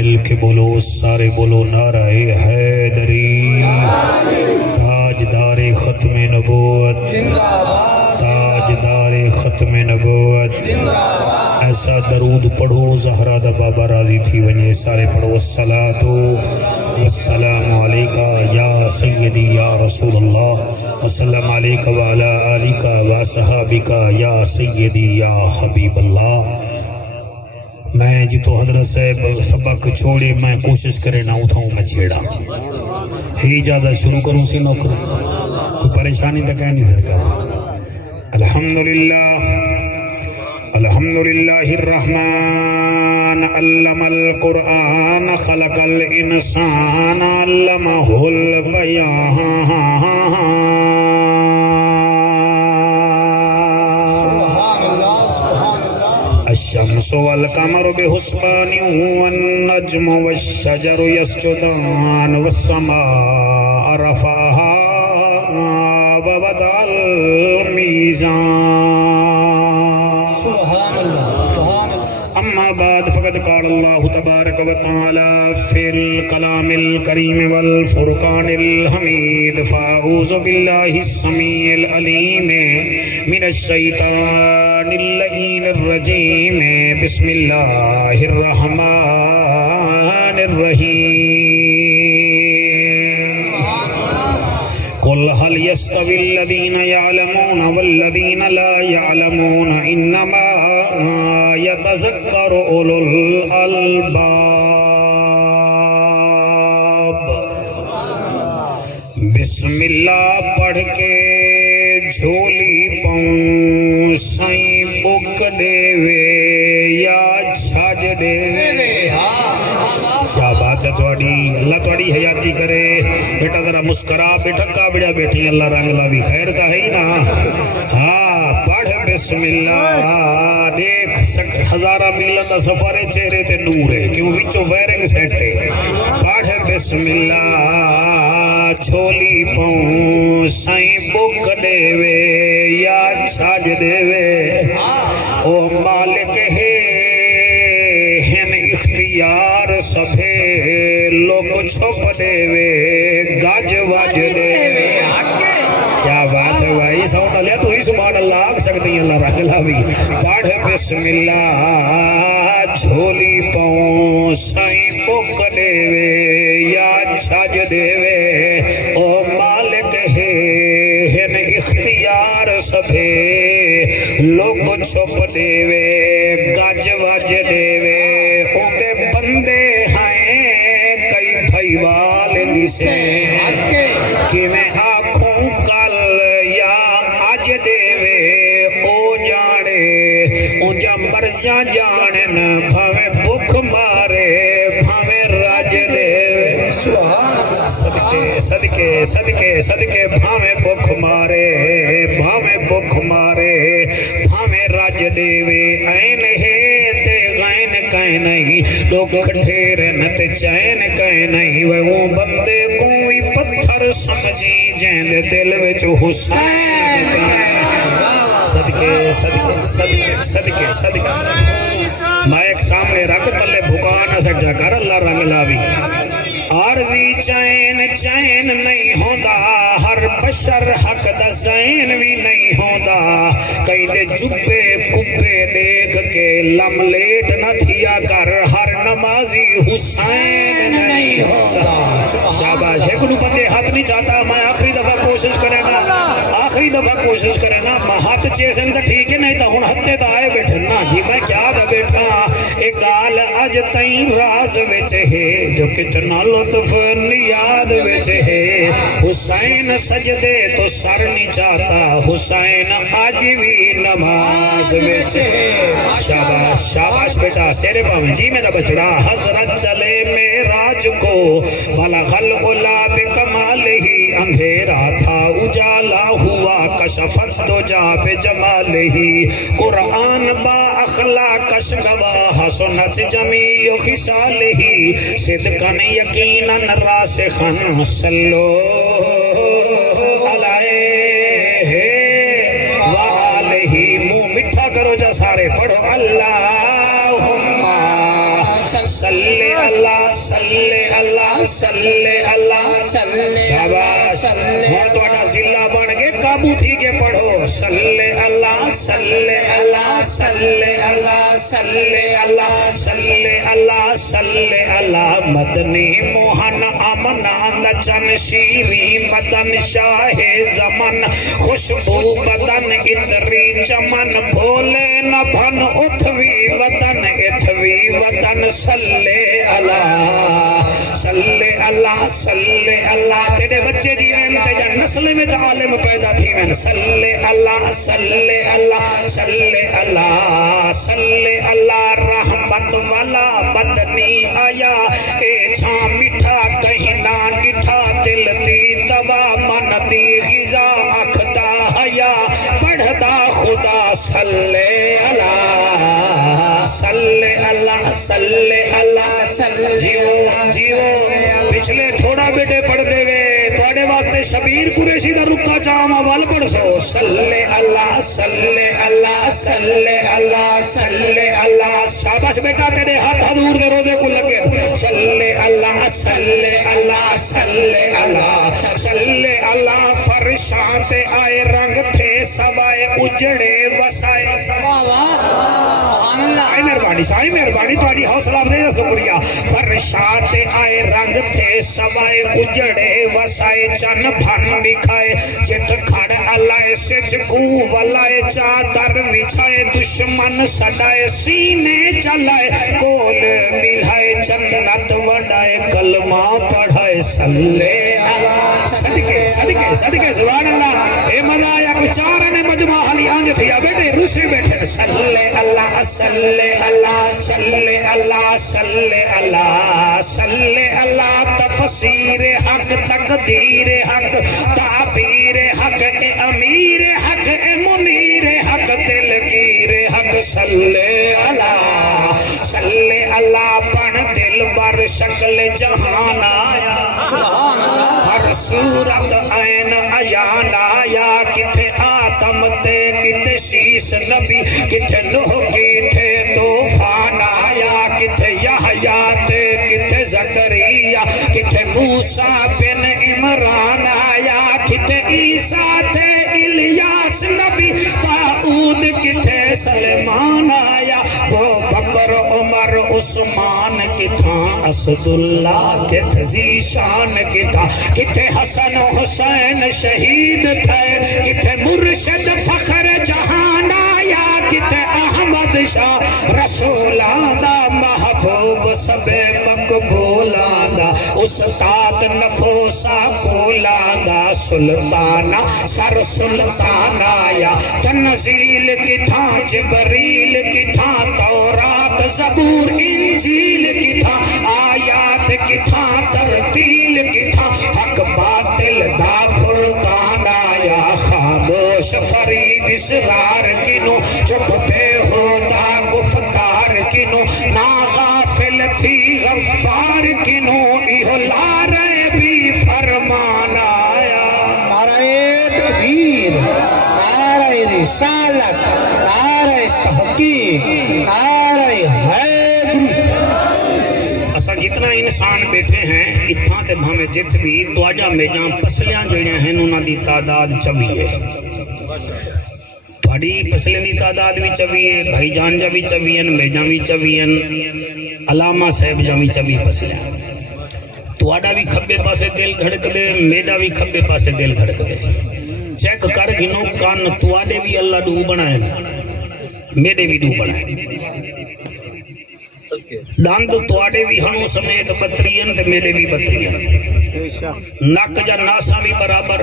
مل کے بولو سارے بولو نعرہ حیدری تاجدار ختم نبوت تاجدار ختم نبوت ایسا درود پڑھو زہرا دا بابا راضی تھی ونیے سارے پڑھو الصلاۃ والسلام علیکہ یا سیدی یا رسول اللہ والسلام علیکہ وعلا آلکہ وصحابکہ یا سیدی یا حبیب اللہ۔ میں جتو حضرت صاحب سبق چھوڑے میں کوشش کرے نہ اٹھاؤں میں چھیڑا ہی اجازت شروع کروں سی نوکر کوئی پریشانی تک ہے نہیں سرکار۔ الحمدللہ الرحمن علم القرآن خلق الانسان علمہ البیان الشمس والقمر بحسبان والنجم والشجر يسجدان والسماء رفعها ووضع الميزان أما بعد فقد قال الله تبارك وتعالى في الكلام الكريم والفرقان الحميد فأعوذ بالله السميع العليم من الشيطان اللعين الرجيم بسم الله الرحمن الرحيم قل هل يستوي الذين يعلمون والذين لا يعلمون إنما يتذكر أولو الألباب۔ بسم اللہ پڑھ کے جھولی پاؤں سائیں بک دے وے یا چھاج دے وے۔ کیا بات ہے تھوڑی، اللہ تھوڑی حیاتی کرے۔ بیٹا ذرا مسکرا بیٹا کابڑیا بیٹھی اللہ رنگ لا بھی خیر تا ہے ہی نا۔ ہاں پڑھ بسم اللہ دیکھ ہزارہ میلن دا سفر ہے چہرے تے نور ہے کیوں وچوں وائرنگ سیٹ ہے۔ پڑھ بسم اللہ چھولی پاؤں سائیں بک دے وے یا چھاج دے وے۔ او مالک ہے ہن اختیار سبھے لوگ چھپ دے وے گاج واج دے وے۔ کیا بات ہے بھائی ساؤنڈ لیا تو ہی سبحان اللہ آگ سکتی ہیں اللہ رکھلا بھی۔ پڑھ بسم اللہ جھولی پاؤں سائیں بک دے وے یا چھاج دے وے۔ او مالک ہے ہن اختیار سبھے لوگ چھپ دے وے گاج واج دے وے۔ اندے بندے ہیں کئی بھائی والے سے کہ میں آنکھوں کل یا آج دے وے۔ او جانے اونجا مرزیاں جانن بھاوے بھوک مارے بھاوے راج دے وے۔ صدقے صدقے صدقے صدقے بھاوے بھوک مارے بھاوے بھوک مارے بھاوے راج دے وے۔ عین ہے تے غین کہیں نہیں لوگ کھڑے رہن تے چین کہیں نہیں۔ وہ بندے کوئی پتھر سمجھی جیند دل وچ حسین۔ صدقے صدقے صدقے صدقے صدقے مائک سامنے رکھ تلے بھکا نہ سکتا کر اللہ رنگ لاوی۔ عارضی چین چین نہیں ہوندا ہر بشر حق دا زین بھی نہیں ہوندا۔ کہیں دے جبے کبے دیکھ کے لم لیٹ نہ تھیا کر ہر نمازی حسین نہیں ہوندا۔ شاباش ہے کنو بندے ہاتھ نہیں چاہتا میں آخری دفعہ کوشش کرے نا آخری دفعہ کوشش کرے نا میں ہاتھ چیسن تا ٹھیک ہے نہیں تا ہون ہتھے تا آئے بیٹھے نا جی میں کیا دا بیٹھا ایک گال اج تائیں راز وچ ہے جو کتنا لطف نیاد وچ ہے۔ حسین سجدے تو سر نہیں چاہتا حسین آج بھی نماز وچ ہے۔ شاباش شاباش بیٹا سیرے پاویں جی میرا بچڑا حضرت چلے معراج کو بلغ العلا بکمال ہی اندھیرا تھا اجالا ہوا کشفت دجا بجمال ہی۔ قرآن با اخلاق گواہ سنت جمیع خصال ہی صدقاً یقیناً راسخاً صلو علیہ وآلہ۔ منہ مٹھا کرو جا سارے پڑھو اللہم صلی صلی اللہ صلی اللہ صلی اللہ شاباش ہن تہاڈا ضلع بن کے قابو تھی کے پڑھو صلی اللہ صلی اللہ صلی اللہ صلی اللہ صلی اللہ صلی اللہ مدنی موہن امنا نچن شیریں مدن شاہ زمن خوشبو بدن اتری چمن بھولے نہ بھن اتھوی وطن اتھوی وطن صلی اللہ صلی اللہ صلی اللہ تیرے بچے جیویں تیجا نسل میں عالم پیدا تھی میں صلی اللہ صلی اللہ صلی اللہ صلی اللہ رحمت والا بدنی آیا اے چھاں میٹھا کہیں نہ ڈٹھا دل دی دوا من دی غذا اکھدا حیا پڑھدا خدا صلی اللہ صلی اللہ صلی اللہ جیو پچھلے تھوڑا بیٹے پڑھ دے وے تواڈے واسطے شبیر قریشی دا رکا چاواں ول پڑھ سو صلی اللہ صلی اللہ صلی اللہ صلی اللہ شاباش بیٹا تیرے ہاتھ حضور دے روزے کو لگے صلی اللہ صلی اللہ صلی اللہ صلی اللہ فرشاں تے آئے رنگ تھے سوائے اجڑے وسائے آئی مہربانی تواڈی حوصلہ افزائی دا شکریہ فرشاں تے آئے رنگ تھے سوائے اجڑے وسائے چن بھن دکھائے جت کھڑ اللہ سچ کو ولائے چادر بچھائے دشمن سڈائے سینے چلائے کول ملائے جنت وڈائے کلمہ پڑھائے صلی اللہ صدقے سبحان اللہ اے مزہ آیا کوئی چار نے مجمع حالی آنج تھیا بیٹے روسے بیٹھے صلی اللہ صلی اللہ صلی اللہ صلی اللہ صلی اللہ تفسیر حق تقدیر حق تعبیر حق اے امیر حق اے منیر حق دلگیر حق صلی اللہ پڑھ دل بر شکل جہان آیا ہر صورت عین عیان آیا کتھے آدم تے کتھے شیش نبی کتھے نوح کتھے طوفان آیا کتھے یحییٰ تے کتھے زکریا کتھے موسیٰ بن عمران آیا کتھے عیسیٰ تے الیاس نبی داؤد کتھے سلیمان آیا وہ بکر عمر عثمان کتھاں اسد اللہ کتھے ذیشان کتھے حسن حسین شہید تھے کتھے مرشد فخر جہان آیا کتھے احمد شاہ رسولانہ محبوب سب مقبولانہ استاد نفوسا کولانہ سلطانہ سر سلطان آیا تنزیل کتھاں جبریل کتھاں تورات زبور انجیل کتھاں آیات کتھاں ترتیل کتھاں حق باطل دا فرقان آیا خاموش فرید اسرار کنو چپ بے ہودا گفتار کنو نا غافل تھی غفار کنو ایہو لارے بھی فرمان آیا نعرہ تکبیر نعرہ رسالت نعرہ تحقیق نعرہ حیدر اسا جتنا انسان بیٹھے ہیں اتھاں تے ہمیں جت بھی دواجہ میجاں پسلیاں جڑیاں ہیں انہاں دی تعداد 24 ہے تھوڑی پسلیاں دی تعداد بھی 24 ہے بھائی جان جا بھی 24 ہیں میجاں بھی 24 ہیں علامہ صاحب جا بھی 24 پسلیاں تواڈا بھی کھبے پاسے دل دھڑک دے میڈا بھی کھبے پاسے دل دھڑک دے چیک کر گنو کان تواڈے بھی اللہ ڈو بنائے میڈے بھی ڈو بنائے داند تواڈے بھی ہنو سمیت 32 تے میرے بھی 32 نک جا ناسا بھی برابر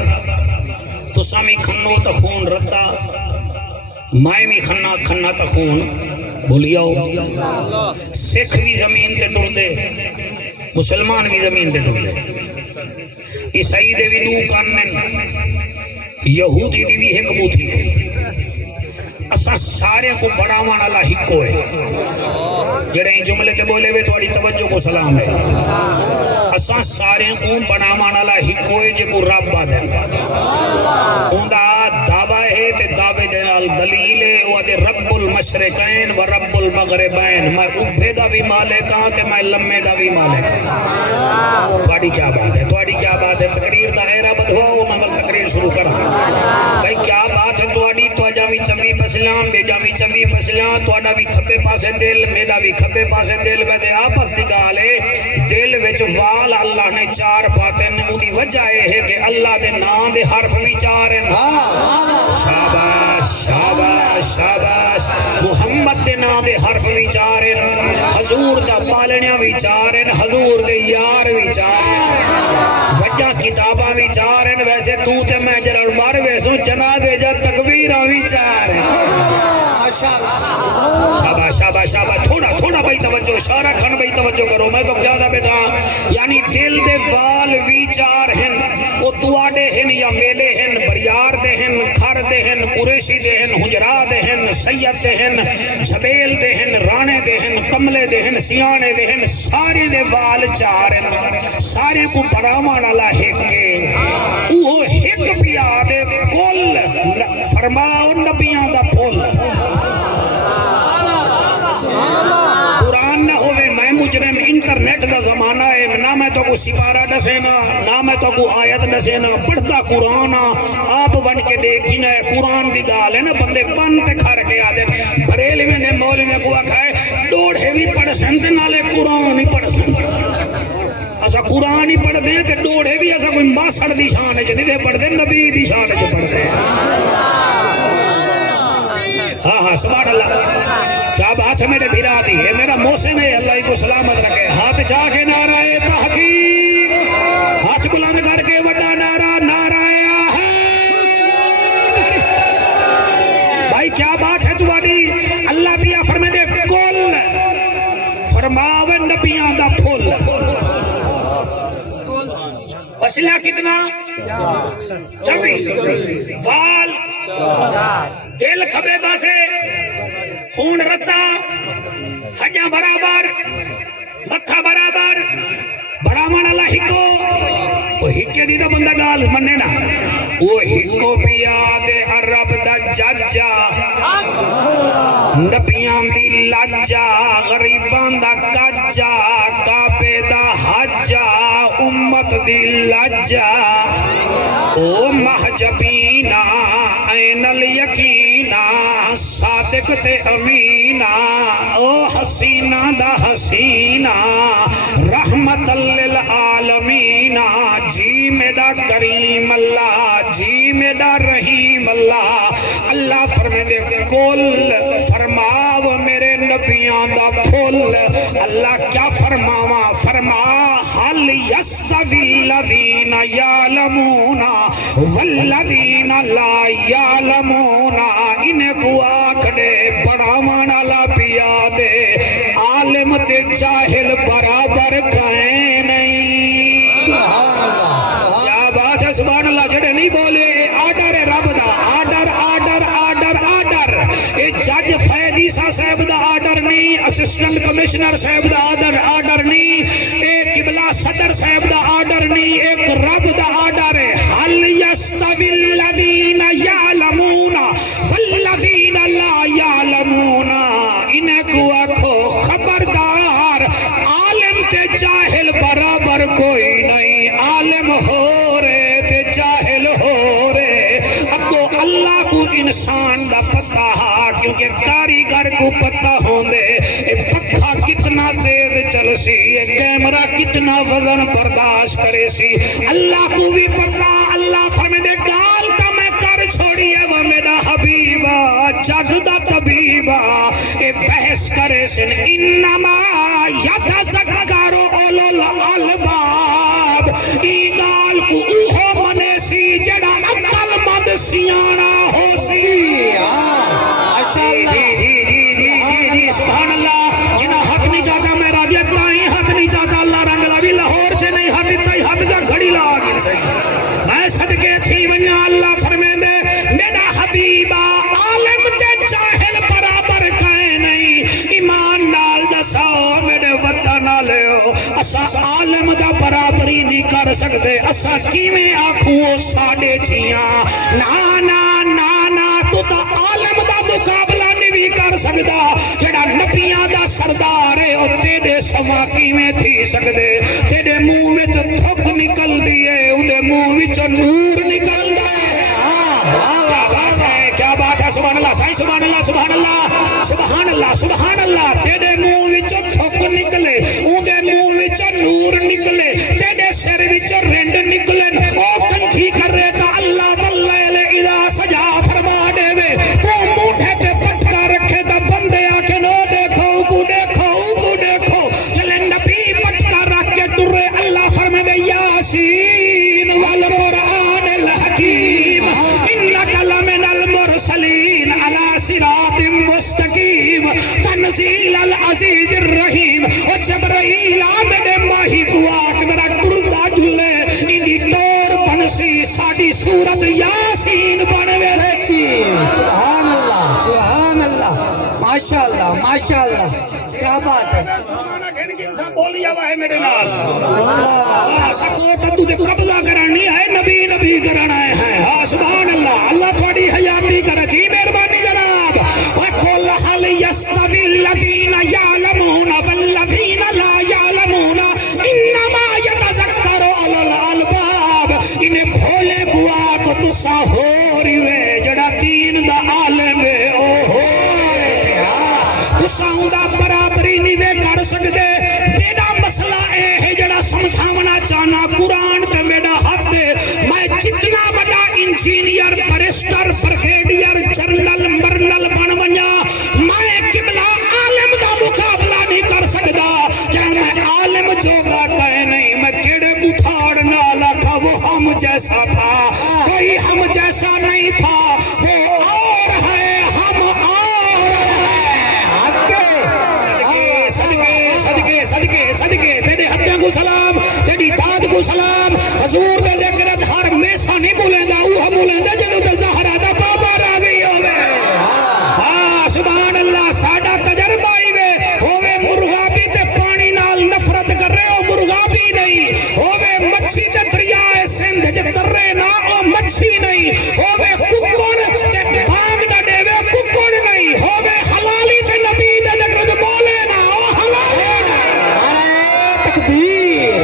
تساں بھی کھنو تا خون رتا مائیں بھی کھنا تا خون بھولیاؤ سکھ بھی زمین تے ٹر دے مسلمان بھی زمین تے ٹر دے عیسائی دے بھی دو کانن یہودی دی بھی ایک بوتھی اسا سارے کو بڑھاوان والا ہکو ہے جڑے ان جملے تے بولے وے تواڈی توجہ کو سلام ہے اسا سارے کو بڑھاوان والا ہکو ہے جے کو رب دے اوندا دعوی ہے تے دعوے دے نال دلیل ہے او دے رب المشرقین و رب المغربین، میں ابھے دا بھی مالک ہاں تے میں لمے دا بھی مالک ہاں۔ تھوڑی کیا بات ہے، تھوڑی کیا بات ہے؟ تقریر دا ہے رب دھوا وہ میں تقریر شروع کرا۔ بھائی کیا بات ہے تھوڑی؟ تھوڑا بھی چوی پسلیاں، میرا بھی چوی پسلیاں، تھوڑا بھی کھبے پاسے دل، میرا بھی کھبے پاسے دل، ویسے آپس دی گال ہے دل وچ وال اللہ نے چار پاتے نے، اودی وجہ ہے کہ اللہ دے نام دے حرف بھی چار ہیں۔ شاباش شاباش شاباش، محمد دے نام دے حرف بھی چار ہیں، حضور دا پالنیاں بھی چار ہیں، حضور دے یار بھی چار ہیں، وجہ کتاباں بھی چار ہیں۔ ویسے تو تے میں جلال مار ویسوں جنازے جا تکبیراں بھی چار ہیں۔ شاباش شاباش شاباش، تھوڑا تھوڑا بھائی توجہ، شارہ کھن بھائی توجہ کرو، میں تو زیادہ بیٹا یعنی دل دے وال بھی چار ہیں، وہ تواڈے ہیں یا میلے ہیں، بریار دے ہیں، کھر دے ہیں، قریشی دے ہیں، حجرا دے ہیں، سید دے ہیں، شبیل دے ہیں، رانے دے ہیں، کملے دے ہیں، سیانے دے ہیں، سارے دے وال چار ہیں، سارے کو برامان اللہ ہکے، وہ ہک پیا دے کل فرماؤ نبیان دا پھول۔ قرآن نہ ہوئے میں مجرم، انٹرنیٹ دا زمانہ ہے، نہ میں تو کو سپارہ ڈسینا، نہ میں تو کو آیت ڈسینا، پڑھتا قرآن آپ بن کے دیکھی نہ ہے، قرآن دی گال ہے نا، بندے پنتے کھار کے آدھے بریل میں نے مول میں کو آکھائے ڈوڑھے بھی پڑھ سنتے نالے قرآن ہی پڑھ سنتے، اسا قرآن ہی پڑھ دیں کہ ڈوڑھے بھی اسا کوئی ماسڑ دی شان ہے جنہیں پڑھ دیں، نبی دی شان ہے جو پڑھ دیں۔ ہاں ہاں سبحان اللہ، کیا بات ہے میرے بھیرا دی ہے، میرا محسن ہے، اللہ کو سلامت رکھے، ہاتھ جا کے نعرہ تحقیق، ہاتھ بلند کر کے وڈا نعرہ نعرہ حیدر۔ بھائی کیا بات ہے تمہاری؟ اللہ پیا فرمے دے کل فرماوے نبیاں دا پھول، وسیلہ کتنا؟ چوی، وال دل کھبے پاسے، خون رتا، ہڈیاں برابر، متھا برابر، بڑا من اللہ ہکو، وہ ہکے دی دا بندہ گال مننے نا، وہ ہکو پیا دے عرب دا ججا، نبیان دی لاجا، غریبان دا کجا، کعبے دا حجا، امت دی لاجا، او محجبینا این الیقینا، صادق تے امینا، او حسینہ دا حسینہ، رحمت للعالمین، جی میرا کریم اللہ، جی میرا رحیم اللہ۔ اللہ فرمے دے کل فرماو میرے نبیان دا پھول، اللہ کیا فرماوا؟ فرما حل یستوی الذین یعلمون والذین لا یعلمون، انہیں کو آکھنے بڑا مانا لا پیا دے، عالم تے جاہل برابر کہیں نہیں۔ کیا بات ہے سبحان اللہ، جڑے نہیں بولے آڈر ہے رب دا، آڈر آڈر آڈر آڈر، اے جج فیدیسا صاحب دا آڈر نہیں، اسسٹنٹ کمشنر صاحب دا آڈر نہیں، اے قبلہ صدر صاحب دا آڈر نہیں، ایک رب دا آڈر ہے، حل یستوی الذین یعلمون والذین لا یعلمون، انہیں کو آکھو خبردار، عالم تے جاہل برابر کوئی نہیں، عالم ہو رہے تے جاہل ہو رہے، اب تو اللہ کو انسان دا پتہ ہا، کیونکہ کاریگر کو پتہ ہوں دے، اے پکھا کتنا تیز چل سی، اے کیمرہ کتنا وزن برداشت کرے سی، اللہ کو بھی پتہ، اللہ فرمے دے گال کا میں کر چھوڑی ہے وہ میرا حبیبہ، جگ دا طبیبہ، اے بحث کرے سن، انما یتذکر اولو الالباب، ای گال کو اوہو منے سی جڑا عقل مند سیانا ہو سی۔ جی سبحان اللہ، جنہا حق نہیں چاہتا میں راجیت نہیں، حق نہیں چاہتا اللہ رنگ لبی لاہور سے نہیں، حق اتائی حق جا گھڑی لاغ میں صدقے تھی منیا، اللہ فرمے دے میرا حبیبہ عالم تے جاہل برابر کہیں نہیں، ایمان نال دساؤ میرے وطن نالے ہو، اسا عالم دا برابری نہیں کر سکتے، اسا کیویں آکھو ساڑے جیاں، نا نا نا نا تو تا عالم دا مقابلہ نہیں نہیں بھی کر سکتا جڑا نبیاں دا سردار ہے او تیرے سوا کیویں تھی سکدے تیرے منہ وچ تھک نکل دی ہے اودے منہ وچ نور نکلدا ہے کیا بات ہے سبحان اللہ صحیح سبحان اللہ سبحان اللہ سبحان اللہ سبحان اللہ تیرے منہ وچ تھک نکلے اودے منہ وچ نور نکلے تیرے سر وچ رنڈ نکلے او کنکھی کرے تا اللہ واللیل اذا سجا فرما دے وے تو موٹھے تے پٹکا رکھے تا بندے آ کے نو دیکھو کو دیکھو جلے نبی پٹکا رکھ کے ٹرے اللہ فرما دے یاسین والقرآن الحکیم انک لمن المرسلین علی صراط مستقیم تنزیل العزیز الرحیم اور جبرائیل آمد ماہی دعا کہ میرا ٹردا جھلے اندی ٹور بنسی ساڑی سورت یاسین بنوے رسی سبحان اللہ ماشاءاللہ کیا بات ہے بولی آوا ہے میرے نال سکوٹ تو دے قبضہ کرانی ہے نبی کرنا ہے سبحان اللہ اللہ تھوڑی حیاتی کرے جی مہربانی جناب وَقُلْ هَلْ يَسْتَوِي الَّذِينَ يَعْلَمُونَ وَالَّذِينَ لَا يَعْلَمُونَ إِنَّمَا يَتَذَكَّرُ أُولُو الْأَلْبَابِ انہیں بھولے گوا کو تسا ہو رہی وے جڑا دین دا عالم ہے او ہو تسا ہوں دا برابری نہیں وے کر سکتے میرا مسئلہ اے ہے جڑا سمجھاونا چاہنا قرآن تے میرا حق ہے میں جتنا بڑا انجینئر بریسٹر برگیڈیئر جنرل مرنل بن ونیا میں قبلہ عالم دا مقابلہ نہیں کر سکتا جہاں میں عالم جوگا کہے نہیں میں کیڑے بتھاڑ نالا تھا وہ ہم جیسا تھا کوئی ہم جیسا نہیں تھا وہ اور ہے ہم اور ہے صدقے تیرے ہتھیاں کو سلام تیری داد کو سلام حضور دے ذکرت ہر میسا نہیں بولیں دا اوہ بولیں دا جنہوں تے زہرہ دا بابا را گئی ہوئے سبحان اللہ ساڑا تجربہ ہی وے ہوئے مرغا بھی تے پانی نال نفرت کر رہے ہو مرغا بھی نہیں ہوئے مچھی تے دریائے سندھ جب کر رہے نا او مچھی نہیں ہوئے ککڑ تے بھاگ دا دے وے ککڑ نہیں ہوئے حلالی تے نبی دے ذکرت بولے نا او حلالی تکبیر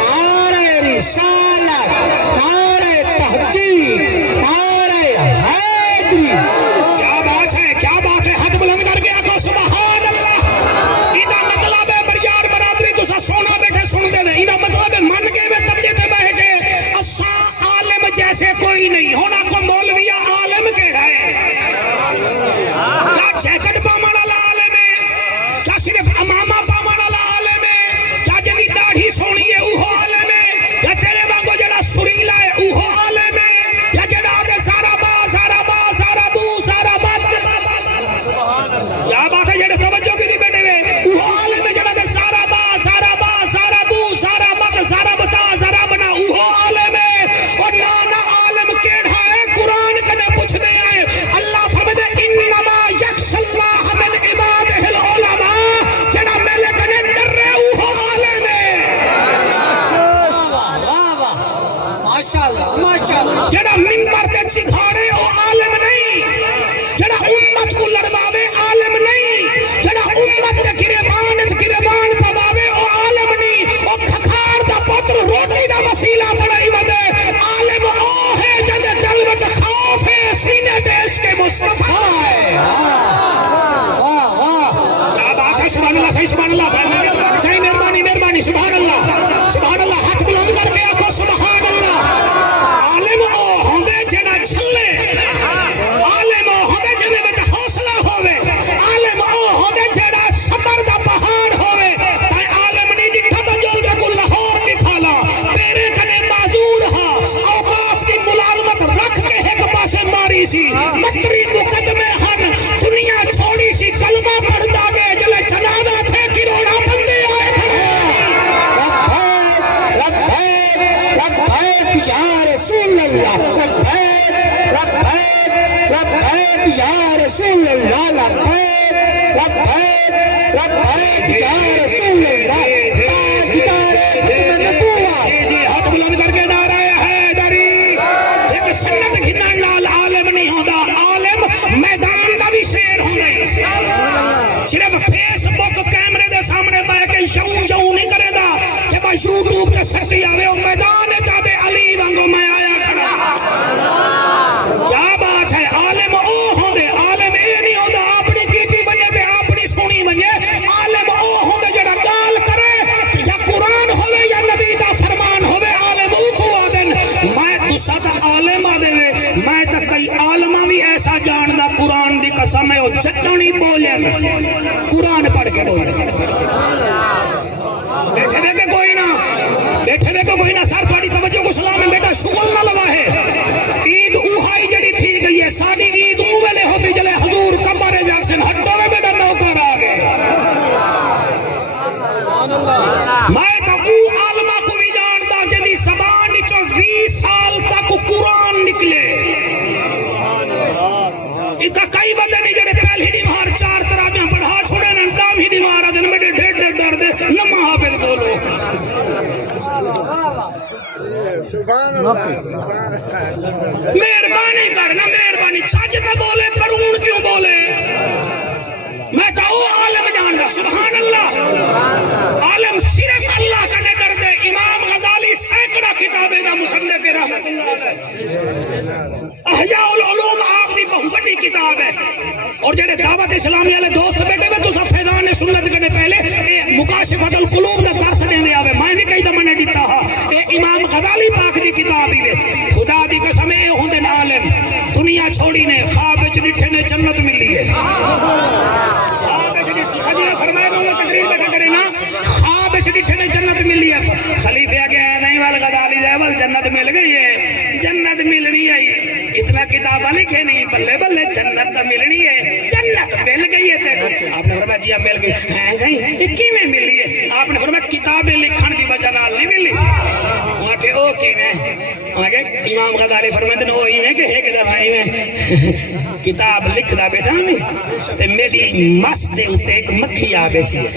نعرہ رسالت نعرہ تحقیق نعرہ حیدری کیا بات ہے حد بلند کر کے آکھو سبحان اللہ ایدہ مطلب ہے بریار برادری تو سا سونا بیٹھے سن دے دے ایدہ مطلب ہے من کے میں تبجے تے بیٹھے اساں عالم جیسے کوئی نہیں ہونا کو مولویہ عالم کے ہے کیا جیکٹ پامن والا عالم ہے کیا صرف امامہ پامن والا عالم ہے کیا جنی داڑھی سونی ہے اوہ عالم ہے یا تیرے وانگو جڑا سریلا ہے اوہ عالم ہے یا جڑا آگے سارا با سارا بو سارا بات کیا بات ہے جڑے توجہ کی نہیں بیٹھے ہوئے اوہ عالم ہے جڑا دے سارا با سارا بو سارا مت سارا بتا سارا بنا اوہ عالم ہے اور نانا عالم کیڑا ہے قرآن کنے پوچھ دے آئے اللہ فرمائے انما یخش اللہ من عبادہ العلماء جڑا میلے کنے ڈر رہے اوہ عالم ہے ماشاءاللہ جڑا منبر تے چکھاڑے او عالم نہیں جڑا امت کو لڑواوے عالم نہیں جڑا امت تے گریبان پواوے او عالم نہیں او کھکھار دا پتر روٹی دا وسیلہ بنائی ودے عالم او ہے جدے دل وچ خوف ہے سینے تے عشق مصطفیٰ ہے کیا بات ہے سبحان اللہ صحیح سبحان اللہ صحیح مہربانی سبحان اللہ ہاتھ بلند کر کے آکھو سبحان اللہ عالم او ہوندے جڑا چھلے عالم او ہوندے جنے وچ حوصلہ ہوے عالم او ہوندے جڑا صبر دا پہاڑ ہوے تے عالم نہیں دکھا تے جول دے کو لاہور دکھالا تیرے کنے معذور ہا اوقاف دی ملازمت رکھ کے ایک پاسے ماری سی متری مقدمے ہن دنیا چھوڑی سی کلمہ پڑھدا گئے جلے جنازہ تھے کروڑا بندے آئے کھڑے یوٹیوب تے سٹی آوے او میدان چاہتے علی وانگو میں آیا کھڑا کیا بات ہے عالم او ہوندے عالم اے نہیں ہوندا اپنی کیتی بنے تے اپنی سنی بنے عالم او ہوندے جڑا گال کرے یا قرآن ہوے یا نبی دا فرمان ہوے عالم او کو آدن میں دوسرا تا عالم آدے میں تا کئی عالمہ بھی ایسا جاندا قرآن دی قسم ہے او چٹانی بولے قرآن پڑھ کے بولے بیٹھے دیکھے کوئی نہ بیٹھے دیکھے کوئی نہ سر پاڑی توجہ کو سلام ہے بیٹا شغل نہ لوا ہے عید اوہائی جڑی تھی گئی ہے ساری عید اوہلے ہوتی جلے حضور کمبارے جاکسن ہٹو میں بیٹا نوکر آگے میں تو او عالمہ کو بھی جانتا جدی زبان چو 20 سال تک قرآن نکلے اتنا کئی بندے نہیں جڑے پہلی دیوار 4 تراویح پڑھا چھوڑے نا دام ہی دیوار دن میں ڈھیر ڈھیر درد لمحہ حافظ بولو مہربانی کرنا مہربانی چھج تے بولے پرون کیوں بولے میں کہو عالم جاندا سبحان اللہ عالم صرف اللہ کا ڈر دے امام غزالی سینکڑا کتابیں دا مصنف رحمت اللہ علیہ احیاء العلوم آپ دی بہت بڑی کتاب ہے اور جڑے دعوت اسلامی والے دوست بیٹھے ہوئے تو فیضان سنت کرنے پہلے اے مکاشفۃ القلوب دا درس دینے آوے میں نہیں کہیں دا میں نے دیتا ہاں اے امام غزالی پاک دی کتاب ہی وے خدا دی قسم اے ہوندے عالم دنیا چھوڑی نے خواب وچ ڈٹھے نے جنت ملی ہے خواب وچ ڈٹھے سجدہ فرمائے نو تقریر بیٹھا کرے نا خواب وچ ڈٹھے نے جنت ملی ہے خلیفہ آگے آیا نہیں وال غزالی دے ول جنت مل گئی ہے جنت ملنی ہے اتنا کتابہ لکھے نہیں بلے بلے جنت تو ملنی ہے جنت مل گئی ہے تیرے آپ نے فرمایا جی آپ مل گئی ہیں صحیح یہ کیویں ملی ہے آپ نے فرمایا کتابیں لکھن دی وجہ نال نہیں ملی وہاں کہ او کیویں وہاں کہ امام غزالی فرماتے ہیں او ہی کہ ایک دفعہ میں کتاب لکھدا بیٹھا میں تے میری مس دے اوتے ایک مکھی آ بیٹھی ہے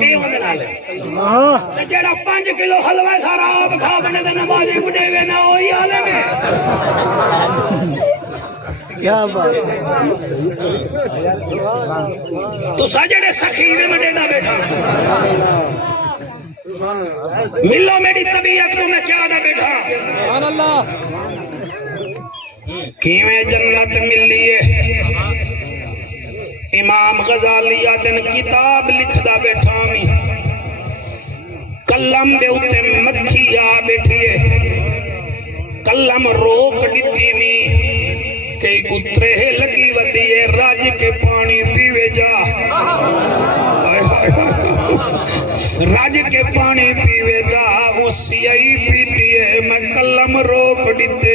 اے اون نال تے جڑا 5 کلو حلوہ سارا آپ کھا بنے تے نمازی بڈے وے نہ ہوئی عالم ہے کیا بات تو سجڑے سخیوے میں دینا بیٹھا ملو میری طبیعت کو میں کیا دا بیٹھا کیویں جنت ملی ہے امام غزالی آدن کتاب لکھ دا بیٹھا میں کلم دے اتے مکھی آ بیٹھی ہے کلم روک دیتی میں کئی کترے لگی ودی ہے راج کے پانی پیوے جا راج کے پانی پیوے جا اسی آئی پیتی ہے میں کلم روک دیتے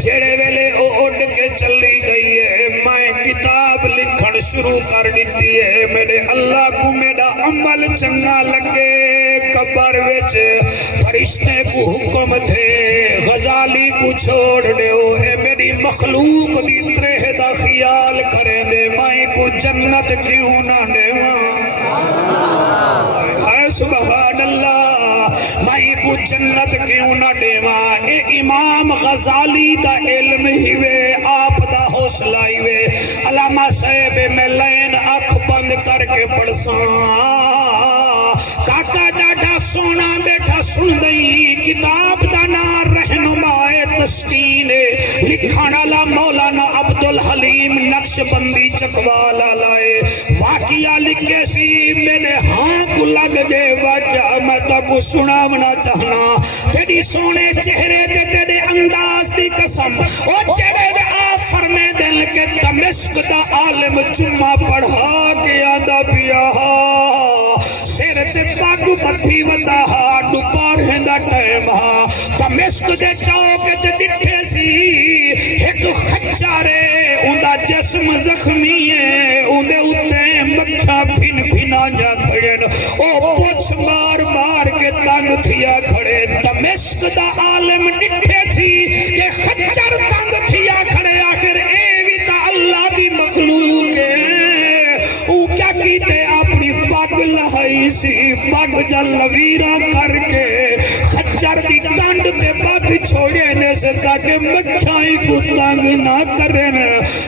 جڑے ویلے او اڑ کے چلی گئی ہے میں کتاب لکھن شروع کر دیتی ہے میرے اللہ کو میرا عمل چنگا لگے قبر وچ فرشتے کو حکم تھے غزالی کو چھوڑ دیو اے میری مخلوق دی ترہ دا خیال کریں دے میں کو جنت کیوں نہ دیواں اے سبحان اللہ میں کو جنت کیوں نہ دیواں اے امام غزالی دا علم ہی وے آپ دا حوصلہ ہی وے علامہ صاحب میں لین اکھ بند کر کے پڑھساں کاکا ڈاڈا سونا بیٹھا سن دئی کتاب دا نام رہنما تسکین لکھانا لا مولانا عبدالحلیم نقش بندی چکوالا لائے واقعہ لکھے سی میں نے ہاں کو لگ گئے واقعہ میں تو کو سناونا چاہنا تیری سونے چہرے تے تیرے انداز دی قسم او چہرے دے آپ فرمے دل کے دمشق دا عالم چمہ پڑھا کے آدھا پیا سیر تے پاگو پتھی ودا ہاڈو پار ہندا ٹائم ہا دمشق دے چوک تے ڈٹھے سی ایک خچارے اوندا جسم زخمی ہے اوندے اوتے مکھا پھن پھنا جا کھڑے او پوچھ مار مار کے تنگ تھیا کھڑے دمشق دا عالم ڈٹھے تھی کہ خچر تنگ تھیا کھڑے آخر اے بھی تا اللہ دی مخلوق ہے او کیا کیتے اپنی پاگ لہائی سی پاگ جا لویرہ کر کے خچر دی کانڈ تے پاگ چھوڑے نے سے تاکہ مکھائی کو تنگ نہ کرن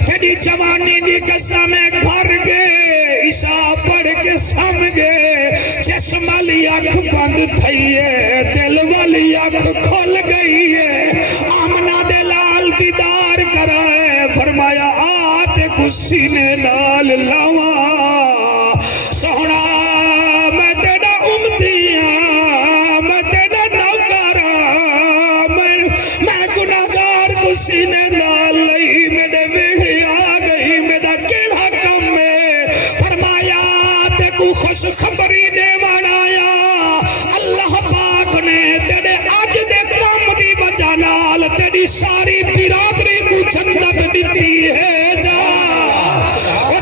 تیری جوانی دی قسم گھر گئے عشاء پڑھ کے سم گئے جسم والی اکھ بند تھئی ہے دل والی اکھ کھل گئی ہے آمنہ دے لال دیدار کرائے فرمایا آتے کسی نے نال لاواں سونا میں تیرا امتیاں میں تیرا نوکراں میں گناہگار کسی نے نال لئی میرے ویڑے آ گئی میرا کیڑا کم ہے فرمایا تے کو خوش خبری دے آیا اللہ پاک نے تیرے آج دے کام دی وجہ نال تیری ساری برادری کو جنت دیتی ہے جا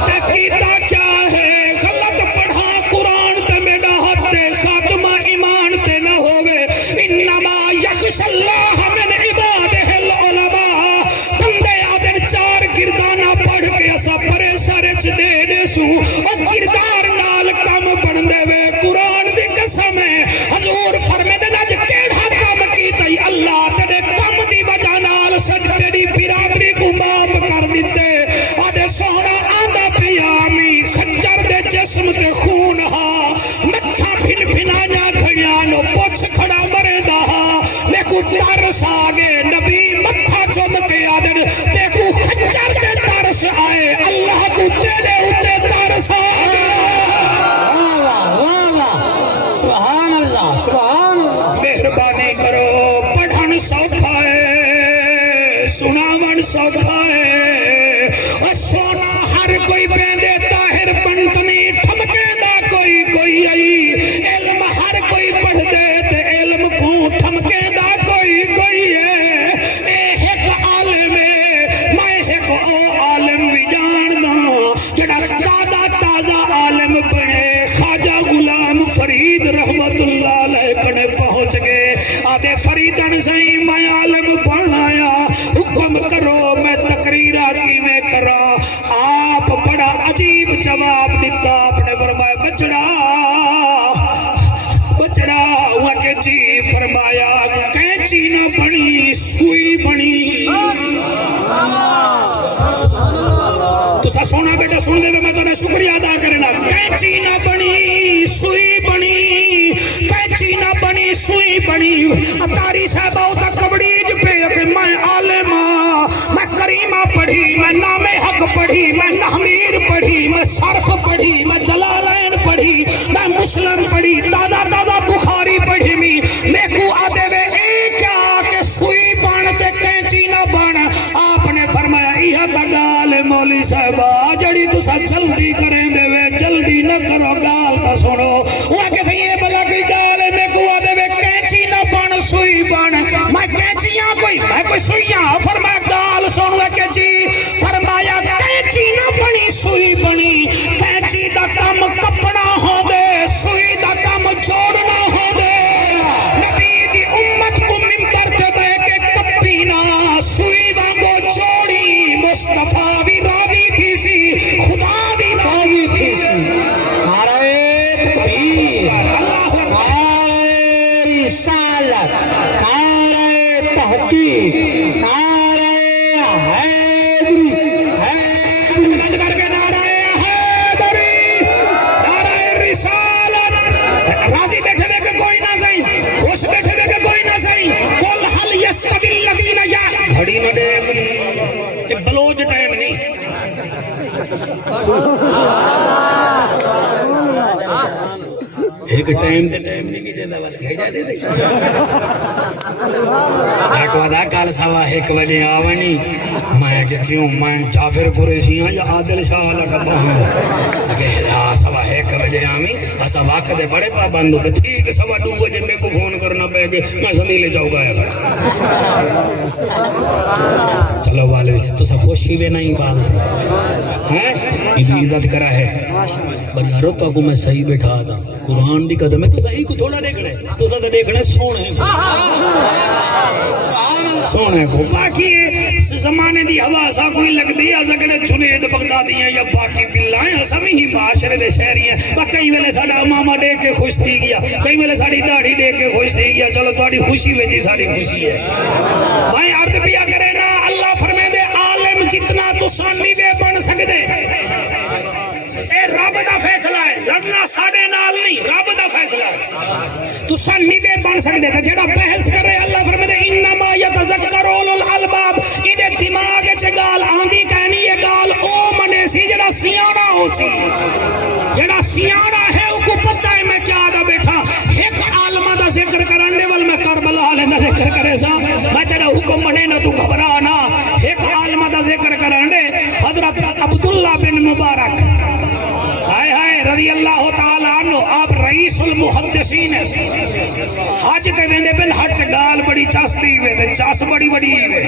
تے کیتا کیا ہے غلط پڑھا قرآن تے میرا حد خاتمہ ایمان تے نہ ہوئے انما یخش اللہ من عبادہ العلماء بندے آدن چار گردانہ پڑھ کے اسا پرے سارے دے دے سو اور گردار نال کم بندے وے قرآن دی قسم ہے حضور فرمے دے نج کیڑا کم کیتا اللہ تیرے کم دی وجہ نال سج تیری برادری کو معاف کر دیتے آدھے سونا آدھا پیامی خنجر دے جسم تے خون ہا مکھا پھن پھنایا کھڑیانو پوچھ کھڑا مرے دا میں کو ترس آگے نبی مکھا چوم کے آدھر تے کو خنجر دے ترس آئے اللہ کو تیرے اتے ترس آگے سبحان اللہ سبحان اللہ مہربانی کرو پڑھن سوکھا ہے سناون سوکھا ہے اور سونا ہر کوئی بیندے طاہر بنتنی تھمکے دا کوئی آئی علم ہر کوئی پڑھ دے تے علم کو تھمکے دا کوئی ہے اے ایک عالم ہے میں ایک او عالم بھی جان دا جڑا تازہ تازہ عالم بنے خواجہ غلام فرید رحمت اللہ علیہ کنے پہنچ گئے آدھے فریدن سہی میں عالم بنایا حکم کرو میں تقریرہ کی میں کرا آپ بڑا عجیب جواب دیتا آپ نے فرمایا بچڑا ہوا کہ جی فرمایا کینچی نہ بنی سوئی بنی تو سا سونا بیٹا سن دے میں تو نے شکریہ ادا کرنا کینچی نہ بنی سوئی بنی کینچی نہ بنی سوئی بنی اتاری صاحبہ ہوتا کبڑیج پہ کہ میں عالمہ میں کریمہ پڑھی میں نام حق پڑھی میں نحمیر پڑھی میں صرف پڑھی میں جلالین پڑھی میں مسلم پڑھی دادا بخاری پڑھی میں کو آدھے وے ایک کیا کہ سوئی بانتے کینچی نہ بان آپ نے فرمایا یہ تگال مولی صاحبہ جڑی تو سا جلدی کریں دے وے جلدی نہ کرو گال تا سنو وہاں کہ یہ بلا کی گال میں کو آدھے وے کینچی نہ بان سوئی بان میں کینچیاں کوئی سوئیاں فرمایا گال سنو کہ جی فرمایا کینچی نہ بنی سوئی بنی کینچی دا کام کپڑا ہو دے سوئی دا کام جوڑنا ہو دے نبی دی امت کو ممبر تے دے کے کپینا سوئی وانگو جوڑی مصطفیٰ بھی راضی تھی سی خدا بھی راضی تھی سی نعرہ تکبیر نعرہ رسالت نعرہ تحقیق نعرہ حیدری بلند کر کے نعرہ حیدری نعرہ رسالت راضی بیٹھے دے کہ کوئی نہ سہی خوش بیٹھے دے کہ کوئی نہ سہی قل حل یستوی الذین گھڑی نہ دے کہ بلوچ ٹائم نہیں ایک ٹائم تے ٹائم نہیں دینا والا گھڑا دے دے ایک وعدہ کال سوا ایک بجے آونی میں کہ کیوں میں جعفر قریشی ہوں یا عادل شاہ لٹا ہوں کہ سوا ایک بجے آمی ایسا واقع دے بڑے پابند ہوتے ٹھیک سوا 2 بجے میں کو فون کرنا پہ کہ میں زمین جاؤ گا چلو والے تو سب خوشی بھی نہیں بات ہے عزت کرا ہے بڑی روکا کو میں صحیح بیٹھا تھا قرآن دی قدم ہے تو صحیح کو تھوڑا دیکھنے تو ساتھ دیکھنے سونے کو باقی زمانے دی ہوا سا کوئی لگ دی ایسا کہنے جنید بغدادی ہیں یا باقی بلّہ ہیں سمی ہی معاشرے دے شہری ہیں کئی ویلے ساڑا ماما دے کے خوش تھی گیا کئی ویلے ساڑی داڑھی دے کے خوش تھی گیا چلو تھوڑی خوشی ویچی ساڑی خوشی ہے بھائی عرض پیا کرے نا اللہ فرمے دے عالم جتنا تو سانی دے بن سکتے اے رب دا فیصلہ ہے رب بننا ساڈے نال نہیں، رب دا فیصلہ ہے۔ تساں نہیں دے بن سکدے تے جڑا بحث کرے اللہ فرماتے انما یتذکر اولو الالباب، ایدے دماغ وچ گال آندی کہنی یہ گال او منے سی جڑا سیاںا ہو سی، جڑا سیاںا ہے او کو پتہ ہے میں کیا دا بیٹھا ایک عالمہ دا ذکر کرنے وال میں کربلا والے دا ذکر کرے سا میں جڑا حکم بنے نہ تو گھبرا نہ، ایک عالمہ دا ذکر کرنے حضرت عبداللہ بن مبارک ہائے ہائے رضی اللہ تعالی عنہ، آپ رئیس المحدثین ہیں، حج تے ویندے پن حج تے گال بڑی چاستی ہوئے تے چاس بڑی بڑی ہوئے،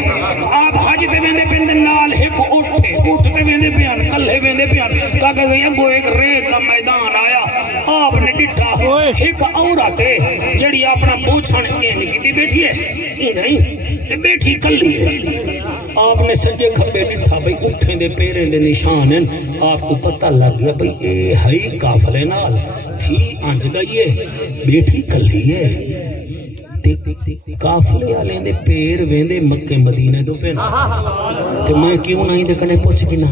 آپ حج تے ویندے پن دے نال ایک اٹھ تے ویندے پیان کلے ویندے پیان کاکہ دیں گو ایک ریت کا میدان آیا، آپ نے ڈٹھا ایک عورت ہے جڑی اپنا پوچھن این کی دی بیٹھی ہے یہ نہیں تے بیٹھی کلی ہے، آپ نے سجے کھبے ڈٹھا بھئی اٹھیں دے پیریں دے نشان ہیں، آپ کو پتہ لگ گیا بھئی اے ہائی کافلے نال تھی آنج گئی ہے بیٹھی کلی ہے، کافلے آلیں دے پیر ویندے مکہ مدینہ دو پین تے میں کیوں نہیں دے کنے پوچھ گنا،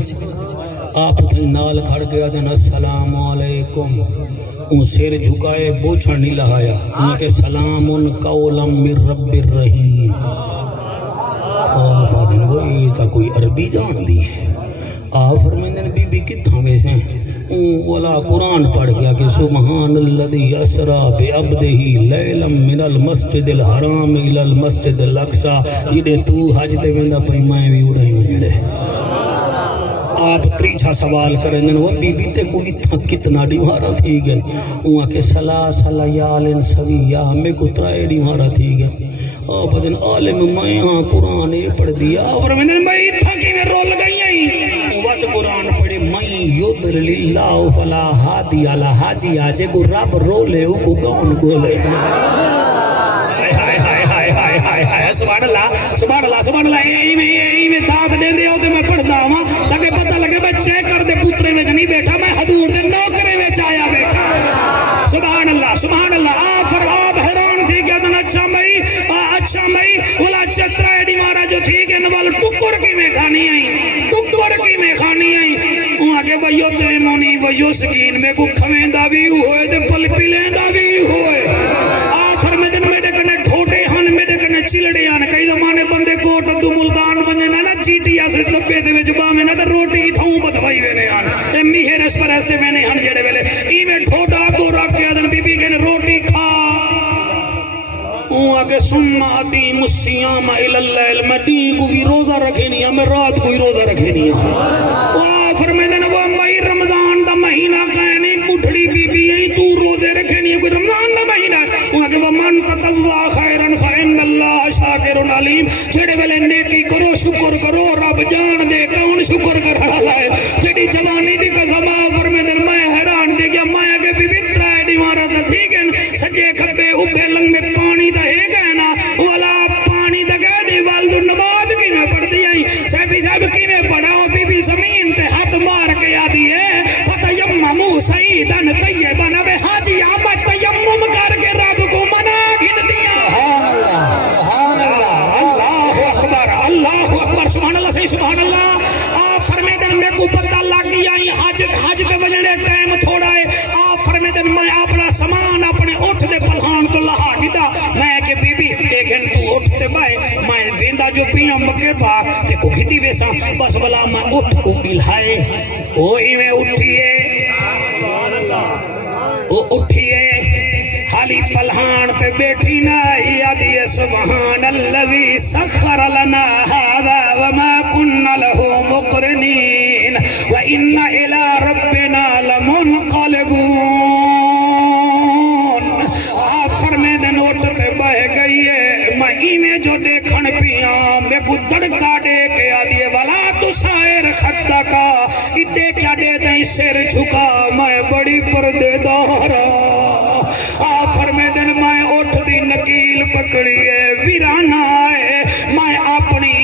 آپ تھی نال کھڑ گیا دن السلام علیکم، ان سیر جھکائے بوچھڑ نہیں لہایا، ان کے سلام قولا من رب الرحیم، آپ آدھن وہ یہ تا کوئی عربی جان دی ہے، آپ فرمیندن بی بی کتھاں ویسے والا قرآن پڑھ گیا کہ سبحان الذی اسرا بعبدہ لیلا من المسجد الحرام الى المسجد الاقصی، جڑے تو حج تے ویندا پئی میں بھی اڑائی ویندے، آپ تریچھا سوال کریں گے وہ بی بی تے کوئی تھا کتنا ڈیوارا تھی گئن وہاں کے سلاسل یالن سویہ ہمیں کو ترائے ڈیوارا تھی گئن، آپ دن عالم میں ہاں قرآن پڑھ دیا فرمیدن میں تھا کی میں رول گئی ہیں وقت قرآن پڑھے میں یدر للہ فلا ہادی علی حاجی آجے کو رب رولے کو گون گولے، سبحان اللہ سبحان اللہ سبحان اللہ، یہی میں تھاک دے دے ہوتے میں پڑھتا ہوں تاکہ پتہ لگے بچے کر دے پترے میں نہیں بیٹھا میں حضور دے نوکرے میں چایا بیٹھا، سبحان اللہ آپ حیران تھی کہ ادن اچھا مئی والا چترا ایڈی مارا جو تھی کہ نوال ٹکر کی میں کھانی آئی وہاں کے ویو تیمونی ویو سکین میں کو کھویندہ بھی ہوئے دے پل پلیندہ بھی ہوئے، آخر میں دن میں دیکھنے ڈھوٹے ہن میں دیکھنے چلڑے آن کئی زمانے بندے کوٹ دو ملتان بندے نا چیٹی آسے ڈبے دے وچ باویں نا تے روٹی کی تھاؤں بدوائی وینے آن امی ہے رس پر ایسے وینے ہن جڑے ویلے ای میں ڈھوٹا کو رکھ کے آدن بی بی کہنے روٹی کھا وہاں کے سناتی مسیام الاللیل میں دین کو بھی روزہ رکھے نہیں ہے میں رات کو بھی روزہ رکھے نہیں ہے، فرمیدن وہ مئی رمضان دا مہینہ کہنے کٹھڑی بی بی ہیں تو روزے رکھے نہیں ہے کوئی رمضان دا مہینہ وہاں کہ وہ من تطوع خیرن فإن اللہ شاکر علیم، جڑے ویلے نیکی کرو شکر کرو رب جان دے کون شکر کر رہا لائے، جڑی جوانی دی قسم فرمیدن میں حیران دے گیا مایا کے بی بی ترائے دیوارہ تا ٹھیک ہے سجے کھبے اوپے لنگ میں پانی تا ہے گا نا والا پانی دا گاڑی والدو نماز کی میں پڑھ دی آئی سیفی صاحب کی میں پڑھاؤ بی بی زمین تے ہاتھ مار کے آدھی ہے فتیممو سعیدن طیبن اب حاجی آمد تیمم کر کے رب کو منا گھن دیا، سبحان اللہ اللہ اکبر سبحان اللہ صحیح سبحان اللہ، آپ فرمیدن میں کو پتہ لگ گیا حج پہ وجنے ٹائم تھوڑا ہے، آپ فرمیدن میں اپنا سامان اپنے اٹھ دے پلہان تو لہا دیتا میں کہ بی بی ایک تو اٹھ دے بائے میں ویندہ جو پیاں مکے پاک تے کو کھتی ویسا بس بلا میں اٹھ کو بلہائے وہی میں اٹھئے وہ اٹھئے حالی پلہان تے بیٹھی نائی آدھی سبحان اللذی سخر لنا هذا وما كنا له مقرنین وإن إلى ربنا لمنقلبون، آپ فرمیدن اٹھتے بہ گئی ہے میں میں جو دیکھن پیاں میں کو دڑکا دے کے آدھئے والا تو سائر خطہ کا ادھے کیا دے دیں سر جھکا میں بڑی پردے دارا، آپ فرمیدن میں اٹھ دی نکیل پکڑی ہے ویرانا ہے میں اپنی